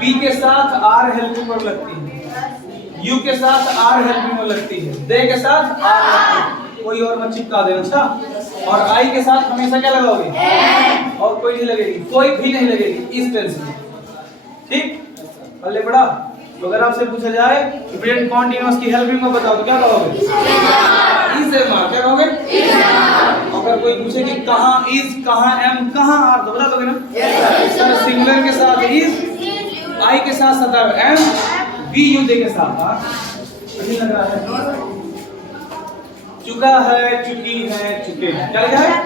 बी के साथ आर हेल्पिंग वर्ब लगती है, यू के साथ आर हेल्पिंग वर्ब लगती है, दे के साथ आर लगती है, कोई और मत चिपका देना। अच्छा, और आई के साथ हमेशा क्या लगाओगे? और कोई नहीं लगेगी, कोई भी नहीं लगेगी इस टेंस में। ठीक, पहले पढ़ा। तो अगर आपसे पूछा जाए कि प्रेजेंट कॉन्टिन्यूअस की हेल्पिंग वर्ब बताओ तो क्या कहोगे? Is, am, are. क्या कहोगे? Is, am, are. अगर कोई पूछे कि कहां इज, कहां एम, कहां आर, तो बता दोगे ना? Yes sir. सिंगुलर के साथ इज, आई के साथ सदैव एम, वी यू दे के साथ आर। नहीं लग रहा है? चुका है, चुकी है, चुके हैं। क्या लिखा है?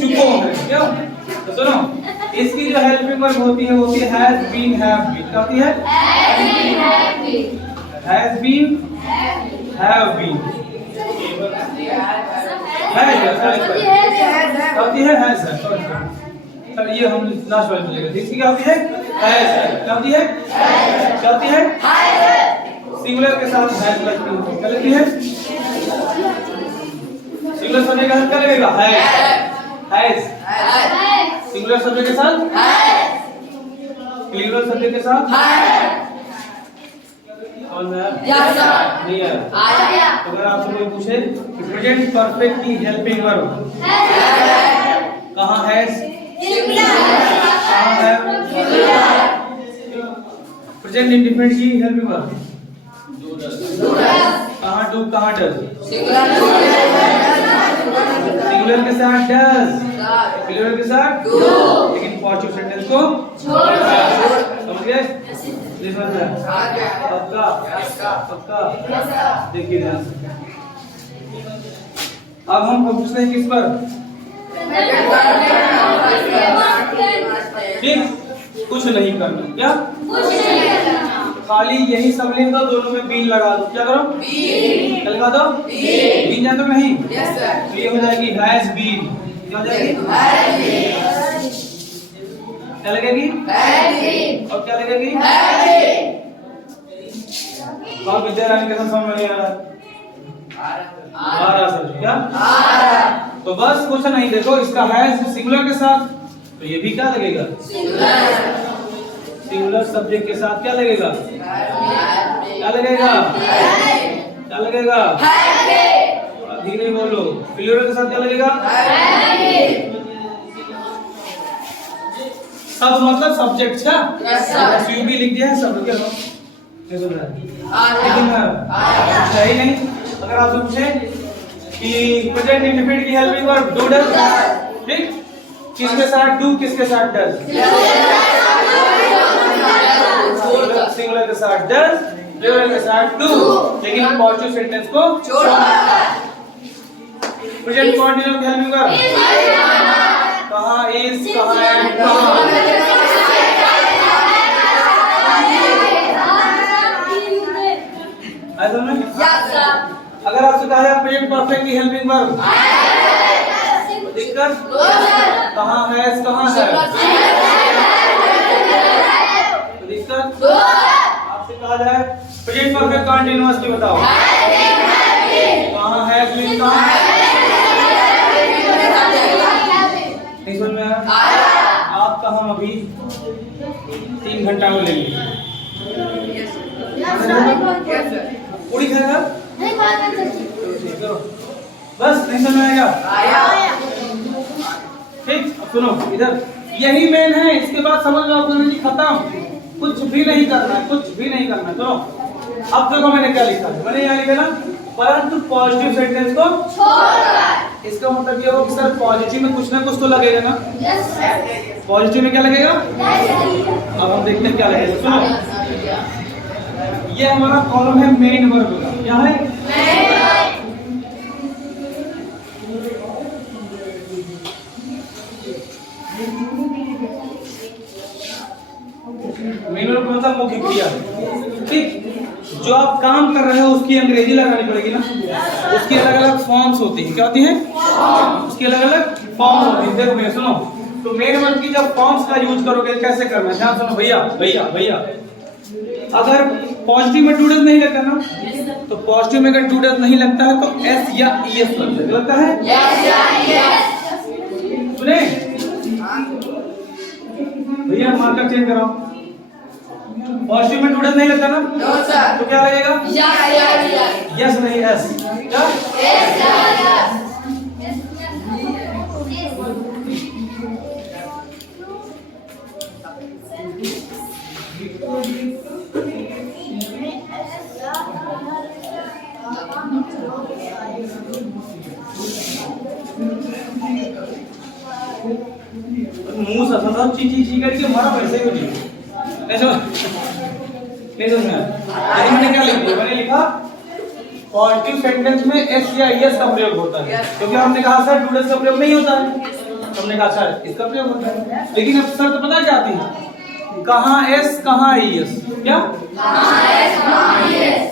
चुको है। क्यों? तो सुनो, इसकी जो हेल्पिंग वर्ब होती है वो होती है हैज बीन, हैव बीन। क्या होती है? Has been, have been. क्या होती है? हैज है। सर ये हम लास्ट वाले में लेंगे। इसकी क्या होती है? हैज। क्या होती है? क्या होती है? सिंगुलर के साथ हैज लगती है। क्या लगती है? सिंगुलर सब्जेक्ट के साथ क्या लगेगा? हैज। सिंगुलर सब्जेक्ट के साथ प्लूरल सब्जेक्ट के साथ और नहीं है। अगर आपसे कोई पूछे कि प्रेजेंट परफेक्ट की हेल्पिंग वर्ब कहाँ है? कहाँ है? प्रेजेंट इंडिफिनिट की हेल्पिंग वर्ब कहाँ? डू, कहाँ डज? सिंगुलर के साथ डज, प्लूरल के साथ डू, लेकिन पॉजिटिव सेंटेंस को समझ गए? पक्का? पक्का? देखिए ध्यान से। अब हम फोकस करें किस पर? ठीक, कुछ नहीं करना। क्या? कुछ नहीं करना। खाली यही सब लिख दो, दोनों में बीन लगा दो। क्या करो? बीन लगा दो। बीन जानते हो नहीं? Yes sir. तो ये हो जाएगी हैज बीन। क्या हो जाएगी? Has been. क्या लगेगी? Has been. और क्या लगेगी? Has been. आप विद्यारायण के समझ में नहीं आ रहा? आ रहा सर। क्या? आ रहा। तो बस कुछ नहीं, देखो इसका हैज सिंगुलर के साथ, तो ये भी क्या लगेगा? सिंगुलर सब्जेक्ट के साथ क्या लगेगा? क्या लगेगा? क्या लगेगा? थोड़ा धीरे बोलो। प्लूरल के साथ क्या लगेगा? सब मतलब सब्जेक्ट का यू भी लिख दिया है सब, क्या नहीं सुन रहा है लेकिन सही नहीं। अगर आपसे पूछे कि प्रेजेंट इंडेफिनिट की हेल्पिंग वर्ब डू डज, ठीक, किसके साथ डू, किसके साथ डज? सिंगुलर के साथ डज, प्लूरल के साथ डू, लेकिन हम पॉजिटिव सेंटेंस को प्रेजेंट कंटीन्यूअस की हेल्पिंग वर्ब कहां इज, कहां एम, कहां। ऐसा नहीं? अगर आपसे कहा जाए प्रेजेंट परफेक्ट की हेल्पिंग वर्ब दिक्कत कहां है, कहां है दिक्कत। आपसे कहा जाए प्रेजेंट परफेक्ट कंटीन्यूअस की बताओ कहां है, कहां है? नहीं समझ में आया? आपका हम अभी 3 घंटा में लेंगे। पूरी खाएगा बस, नहीं समझ में आएगा? ठीक, अब सुनो इधर, यही मेन है, इसके बाद समझ लो खत्म, कुछ भी नहीं करना है, कुछ भी नहीं करना है। चलो अब देखो मैंने क्या लिखा है, मैंने यहाँ लिखा ना परंतु पॉजिटिव सेंटेंस को छोड़कर। इसका मतलब ये हो कि सर पॉजिटिव में कुछ ना कुछ तो लगेगा ना। पॉजिटिव में क्या लगेगा? अब हम देखते हैं क्या लगेगा। सुनो, ये हमारा कॉलम है मेन वर्ब का। क्या है? मेन वर्ब मतलब मुख्य क्रिया। ठीक, जो आप काम कर रहे हो उसकी अंग्रेजी लगानी पड़ेगी ना, उसकी अलग अलग फॉर्म्स होती हैं। क्या होती हैं? उसकी अलग अलग फॉर्म्स होती हैं। देखो भैया सुनो, तो मेन वर्ब की जब फॉर्म्स का यूज करोगे कैसे करना है, ध्यान सुनो भैया भैया भैया। अगर पॉजिटिव में डू डज नहीं लगता ना, तो पॉजिटिव में अगर डू डज नहीं लगता है तो एस या ईएस लगता है। सुने भैया, मार्कर चेंज कराओ। पॉजिटिव में डू डज नहीं लगता ना, तो क्या लगेगा? यस नहीं एस। क्या? मुंह से सब ची करके मारा वैसे ही नहीं समझ में। मैंने क्या लिखा? मैंने लिखा पॉजिटिव सेंटेंस में एस या एस का प्रयोग होता है, क्योंकि हमने कहा सर डू डज का प्रयोग नहीं होता है, तो हमने कहा सर इसका प्रयोग होता है। लेकिन अब सर तो पता क्या आती है, कहां एस कहां एस। क्या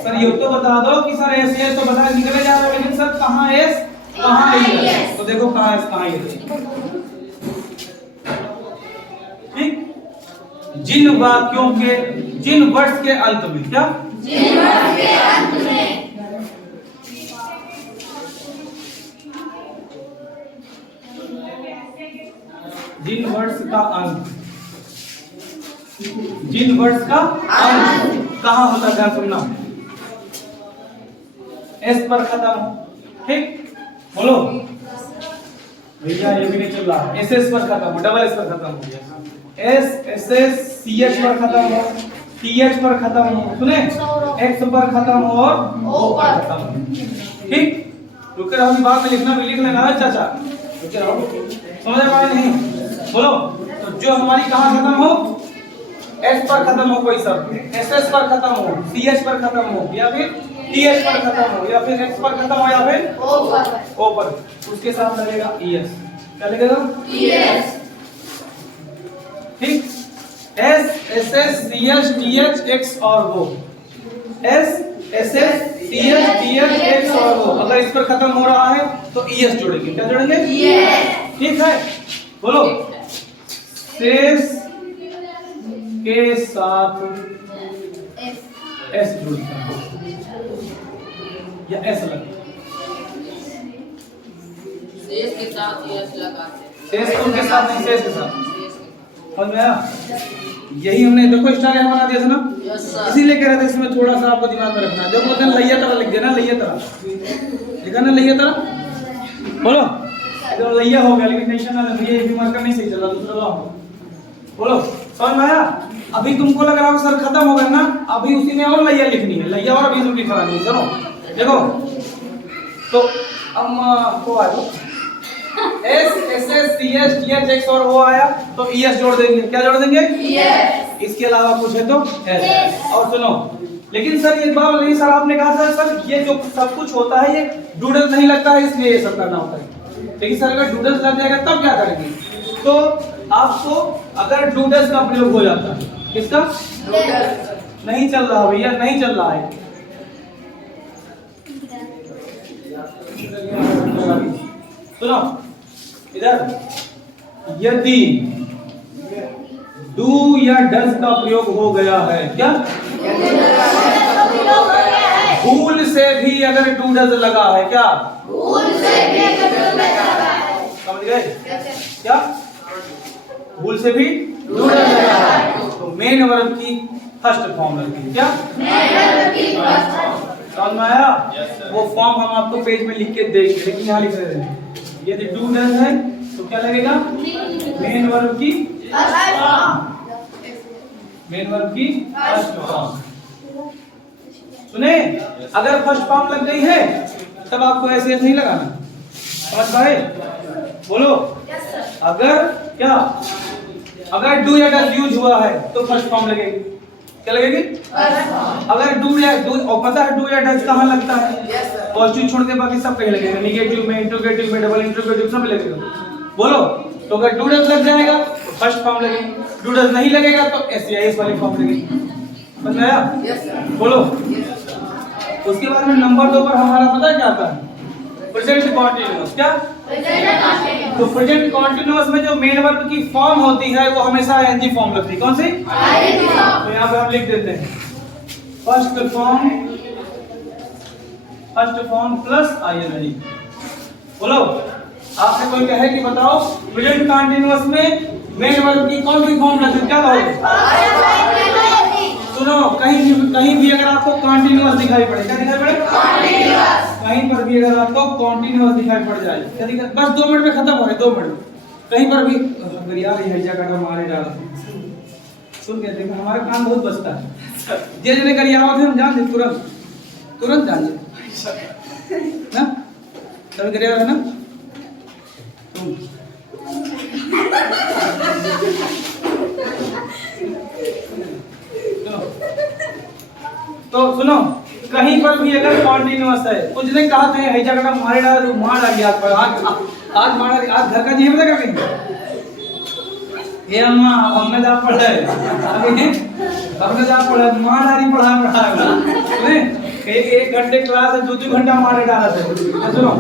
सर ये तो बता दो कि सर एस एस तो बता निकले जा रहा है, लेकिन सर कहां एस कहां एस, तो देखो कहां एस कहां एस। ठीक, जिन वाक्यों के, जिन वर्ड्स के अंत में, क्या जिन वर्ड्स के अंत में जिन वर्ड्स का अंत, जिन वर्ड्स का अंत कहां होता है, ध्यान सुनना, एस पर खत्म हो। ठीक, बोलो भैया ये भी नहीं चल रहा। एस एस पर खत्म हो, डबल एस पर खत्म हो गया। S s s c h पर खत्म हो, टी एच पर खत्म हो, सुने, एक्स पर खत्म हो और ओ पर खत्म हो। ठीक, रुक रहो, बाद में लिखना भी लिख लेना है चाचा, रुक रहो, समझ में आया नहीं? बोलो, तो जो हमारी कहां खत्म हो, एस पर खत्म हो कोई शब्द, एस एस पर खत्म हो, सी एच पर खत्म हो, या फिर टी एच पर खत्म हो, या फिर एक्स पर खत्म हो, या फिर ओ पर, उसके साथ लगेगा ईएस। क्या लगेगा? ईएस। ठीक, s s s c h t h x और वो, s s s c h t h x और वो, अगर इस पर खत्म हो रहा है तो ईएस जोड़ेंगे। क्या जोड़ेंगे? ईएस। ठीक है, बोलो, शेष के साथ एस जुड़ता है या एस लगता है। शेष के साथ यस लगाते शेष तुम के साथ नहीं, शेष के साथ। शेष के समझ में आया? यही हमने देखो स्टार यहाँ बना दिया था ना, साथ। Yes sir. इसीलिए कह रहे थे इसमें थोड़ा सा आपको दिमाग में रखना है। देखो बोलते हैं लैया तरह लिख देना, लैया तरह लिखा ना, लैया तरह बोलो। तो लैया हो गया, लेकिन टेंशन ना ले, ये भी मार्कर नहीं सही चला, दूसरा लाओ बोलो। समझ में आया? अभी तुमको लग रहा है सर खत्म हो गया ना, अभी उसी में और लैया लिखनी है, लैया और अभी लिखा नहीं। चलो देखो तो हम को आया s s s c s t h x और वो आया तो ई एस जोड़ देंगे। क्या जोड़ देंगे? यस। इसके अलावा कुछ है तो एस। और सुनो, लेकिन सर ये बात नहीं, सर आपने कहा था सर ये जो सब कुछ होता है ये डूडल नहीं लगता है इसलिए ये सब करना होता है। लेकिन सर अगर डूडल्स लग जाएगा तब क्या करेंगे? तो आपको अगर डूडल्स का प्रयोग हो जाता है, किसका? नहीं चल रहा भैया, नहीं चल रहा है। सुनो इधर, यदि डू या डज का प्रयोग हो गया है, क्या भूल से भी अगर डू डज लगा है, क्या भूल से भी समझ गए? क्या भूल से भी डू डज लगा है तो मेन वर्ब की फर्स्ट फॉर्म लगती है। क्या समझ में आया? वो फॉर्म हम आपको पेज में लिख के देंगे, लेकिन यहाँ लिख रहे हैं यदि डू डज है तो क्या लगेगा? मेन वर्ब की फर्स्ट फॉर्म। सुने, अगर फर्स्ट फॉर्म लग गई है तब आपको ऐसे ऐसे नहीं लगाना। समझ पाए? बोलो। अगर क्या, अगर डू या डज यूज हुआ है तो फर्स्ट फॉर्म लगेगी। क्या लगेगी? अगर डू या डू, और पता है डू या डज कहाँ लगता है? पॉजिटिव छोड़ के बाकी सब कहीं लगेगा, नेगेटिव में, इंट्रोगेटिव में, डबल इंट्रोगेटिव सब लगेगा। बोलो। तो अगर डू डज लग जाएगा तो फर्स्ट फॉर्म लगेगी, डू डज नहीं लगेगा तो एस या एस वाली फॉर्म लगेगी। समझ में आया? बोलो। उसके बाद में नंबर 2 पर हमारा पता है क्या आता है? Present continuous. क्या? तो प्रेजेंट कॉन्टिन्यूअस में जो मेन वर्ब की फॉर्म होती है वो हमेशा आईएनजी फॉर्म लगती है। कौन सी? तो यहाँ पे हम लिख देते हैं फर्स्ट फॉर्म प्लस आईएनजी। बोलो। आपसे कोई कहे कि बताओ प्रेजेंट कॉन्टिन्यूअस में मेन वर्ब की कौन सी फॉर्म लगती है, क्या कहोगे? सुनो, कहीं भी अगर आपको कॉन्टिन्यूअस दिखाई पड़े, क्या दिखाई पड़े? कहीं पर भी अगर आपको कॉन्टिन्यूअस दिखाई पड़ जाए, क्या दिखाई? बस 2 मिनट में खत्म हो रहे, 2 मिनट कहीं पर भी अगर यार ये हैजा काटा मारे डाल सुन के देखो, हमारा काम बहुत बचता है। जे जने करियावत है हम जान दे, तुरंत जान दे ना, तभी करियावत है ना तुम। तो सुनो, कहीं पर भी अगर कॉन्टिन्यूअस है, कुछ ने कहा था हैजा काटा मारे डाल, मार डाल गया पर आज मार, आज घर का जी बता कर ये अम्मा हमने जा पढ़ा है, हमने जा पढ़ा मार डाली पढ़ा सुने, एक घंटे क्लास है, 2 घंटा मारे डाला था। सुनो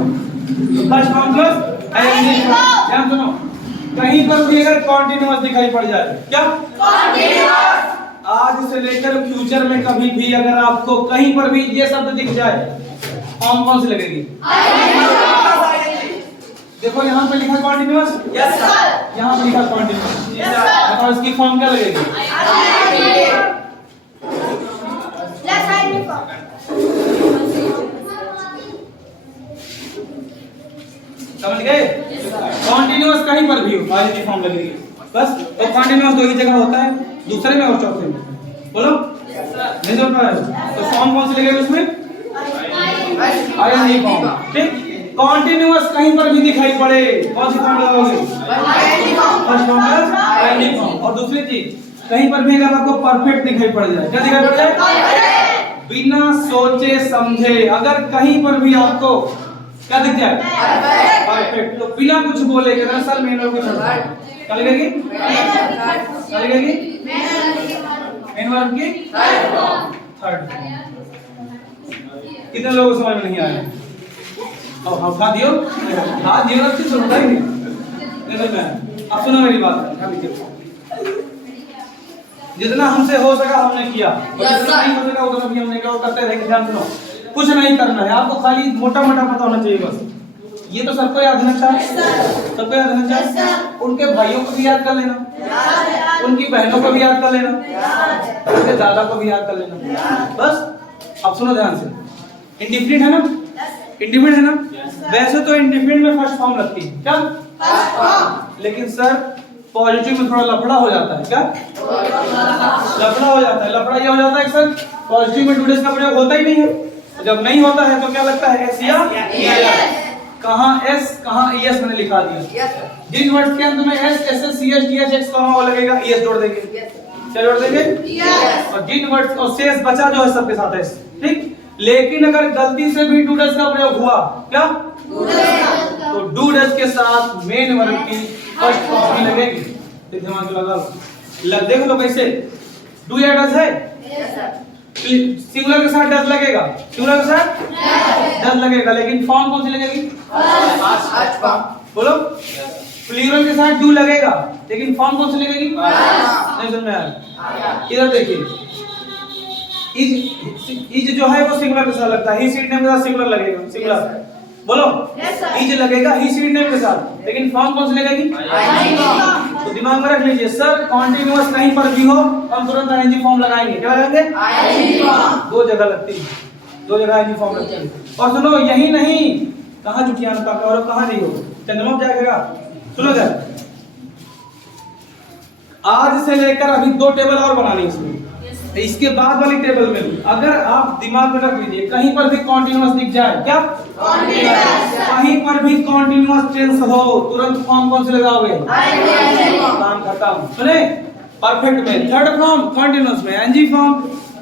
फर्स्ट फॉर्म प्लस आईएनजी। ध्यान सुनो, कहीं पर भी अगर कॉन्टिन्यूअस दिखाई पड़ जाए, क्या कॉन्टिन्यूअस, आज से लेकर फ्यूचर में कभी भी अगर आपको कहीं पर भी ये शब्द दिख जाए, फॉर्म कौन सी लगेगी? देखो यहाँ पे लिखा कॉन्टिन्यूअस, यस सर, यहाँ पे लिखा कॉन्टिन्यूअस, बताओ इसकी फॉर्म क्या लगेगी? समझ गए? कॉन्टिन्यूअस कहीं पर भी हो आईएनजी फॉर्म लगेगी बस। तो कॉन्टिन्यूअस 2 ही जगह होता है, दूसरे में और चौथे में। बोलो। नहीं समझ पाया? तो फॉर्म कौन सी लगेगी उसमें? ING form. ठीक, कॉन्टिन्यूअस कहीं पर भी दिखाई पड़े कौन सी फॉर्म लगाओगे? First form plus i n g form. और दूसरी चीज, कहीं पर भी अगर आपको परफेक्ट दिखाई पड़ जाए, क्या दिखाई पड़ जाए? बिना सोचे समझे अगर कहीं पर भी आपको क्या दिख जाए? परफेक्ट। तो बिना कुछ बोले कहना सर मेन वर्ब की क्या लगेगी? क्या लगेगी? मेन वर्ब की थर्ड। कितने लोगों को समझ में नहीं आया? अब उठा दियो, हाथ दियो ना, फिर सुनता ही नहीं। देखो मैं, अब सुनो मेरी बात, जितना हमसे हो सका हमने किया, जितना नहीं हो सका उतना भी हमने क्या करते रहेंगे। ध्यान सुनो, कुछ नहीं करना है आपको, खाली मोटा मोटा पता होना चाहिए बस। ये तो सबको याद रहना चाहिए, सबको याद रहना चाहिए। उनके भाइयों को भी याद कर लेना, उनकी बहनों को भी याद कर लेना, उनके दादा को भी याद कर लेना। बस अब सुनो ध्यान से, इंडिफिनिट है ना, इंडिफिनिट है ना। वैसे तो इंडिफिनिट में फर्स्ट फॉर्म लगती है क्या, लेकिन सर पॉजिटिव में थोड़ा लफड़ा हो जाता है। क्या लफड़ा हो जाता है? लफड़ा ये हो जाता है सर पॉजिटिव में डूडेस का प्रयोग होता ही नहीं है। जब नहीं होता है तो क्या लगता है, एस या कहाँ एस कहाँ एस मैंने लिखा दिया। जिन वर्ड्स के अंत में s s s c s t h x comma वो लगेगा एस जोड़ देंगे, क्या जोड़ देंगे, और जिन वर्ड्स और शेष बचा जो है सबके साथ एस, ठीक। लेकिन अगर गलती से भी डू डज का प्रयोग हुआ क्या, तो डू डज के साथ मेन वर्ब की फर्स्ट फॉर्म ही लगेगी। दिमाग लगा लो, देख लो कैसे। डू या डज है, सिंगुलर के साथ डज लगेगा, सिंगुलर के साथ डज लगेगा, लेकिन फॉर्म कौन सी लगेगी, बोलो। प्लूरल के साथ डू लगेगा, लेकिन फॉर्म कौन सी लगेगी, नहीं समझ में आया। इधर देखिए, इज जो है वो सिंगुलर के साथ लगता है, ही सीट नेम के साथ सिंगुलर लगेगा, सिंगुलर बोलो। इज लगेगा ही सीट नेम के साथ, लेकिन फॉर्म कौन सी लगेगी, तो दिमाग में रख लीजिए सर कॉन्टिन्यूअस कहीं पर भी हो हम तुरंत आईएनजी फॉर्म लगाएंगे। क्या लगाएंगे, दो जगह लगती है, दो जगह आईएनजी फॉर्म लगती है। और सुनो यही नहीं, कहां जुटियान का और कहां नहीं हो, चंद्रमा जाएगा। सुनो जरा, आज से लेकर अभी दो टेबल और बनानी है इसमें, इसके बाद वाली टेबल में भी अगर आप दिमाग में रख लीजिए कहीं पर भी कॉन्टिन्यूअस दिख जाए, क्या कहीं पर भी कॉन्टिन्यूअस टेंस हो, तुरंत फॉर्म कौन से लगाओगे, काम खत्म। सुने, परफेक्ट में थर्ड फॉर्म, कॉन्टिन्यूअस में एनजी फॉर्म,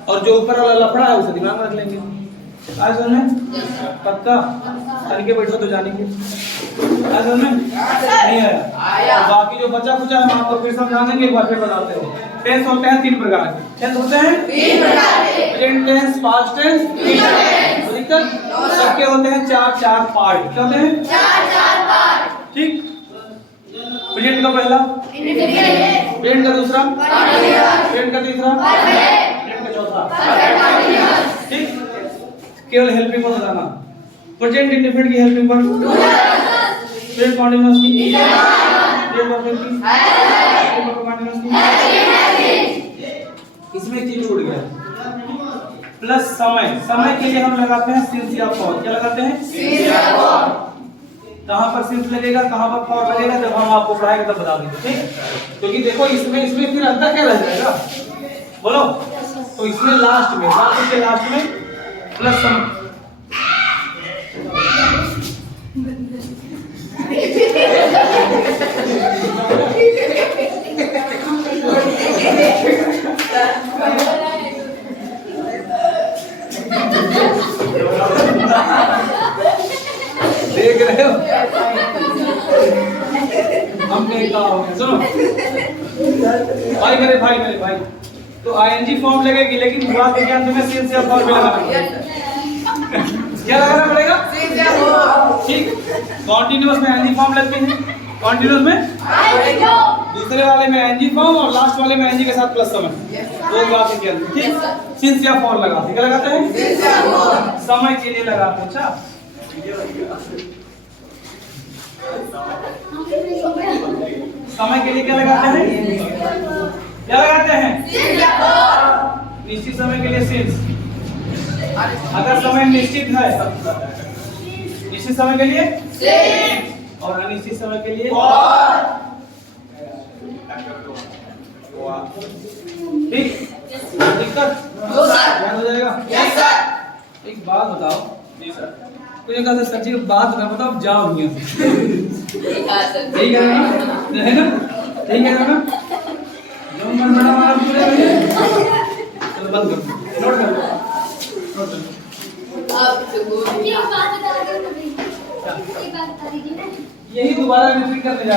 और जो ऊपर वाला लफड़ा है उसे दिमाग में रख लेंगे। आज समझ में पक्का, तरीके बैठो तो जानेंगे। आज समझ में नहीं आया, बाकी जो बचा कुचा है हम आपको फिर समझा देंगे, एक बार फिर बताते हैं। टेंस होते हैं तीन प्रकार के, टेंस होते हैं तीन प्रकार के, present tense, past tense, future tense, सबके होते हैं चार चार पार्ट। क्या होते हैं, चार पार्ट, ठीक। प्रेजेंट का पहला प्रेजेंट का दूसरा प्रेजेंट का तीसरा प्रेजेंट का चौथा, ठीक। केवल हेल्पिंग वर्ब बताना, प्रेजेंट इंडेफिनिट की हेल्पिंग वर्ब, प्रेजेंट कॉन्टिन्यूअस की, प्रेजेंट परफेक्ट की, प्रेजेंट कॉन्टिन्यूअस की। इसमें एक चीज छूट गया, प्लस समय। समय के लिए हम लगाते हैं सिंस या फॉर। क्या लगाते हैं, सिंस या फॉर। कहां पर सिंस लगेगा, कहां पर फॉर लगेगा, जब हम आपको पढ़ाएंगे तब बता देंगे, ठीक। क्योंकि देखो इसमें फिर अंतर क्या रह जाएगा, बोलो। तो इसमें लास्ट में प्लस समय। देख रहे हो हम कहीं कहा हो गया। सुनो भाई मेरे भाई, तो आईएनजी फॉर्म लगेगी, लेकिन बात के अंत में सिंस या फॉर भी लगाना पड़ेगा। क्या लगाना पड़ेगा, सिंस या फॉर, ठीक। कॉन्टिन्यूअस में आईएनजी फॉर्म लगते हैं, कॉन्टिन्यूअस में, दूसरे वाले में आईएनजी फॉर्म, और लास्ट वाले में आईएनजी के साथ प्लस समय, दो बात के अंत, ठीक। सिंस या फॉर लगाते हैं, क्या लगाते हैं, सिंस या फॉर, समय के लिए लगाते हैं। अच्छा, समय के लिए क्या लगाते हैं, क्या लगाते हैं, निश्चित समय के लिए सिंस। अगर समय निश्चित है, निश्चित समय के लिए सिंस, और अनिश्चित समय के लिए फॉर, ठीक। दिक्कत ध्यान हो जाएगा। एक बात बताओ, कोई कहा सर जी बात ना बताओ, जाओ नहीं ठीक है ना, ठीक है ना, जो मन बड़ा वाला पूरे भैया, चलो बंद कर, नोट कर लो। यही दोबारा रिपीट करने जा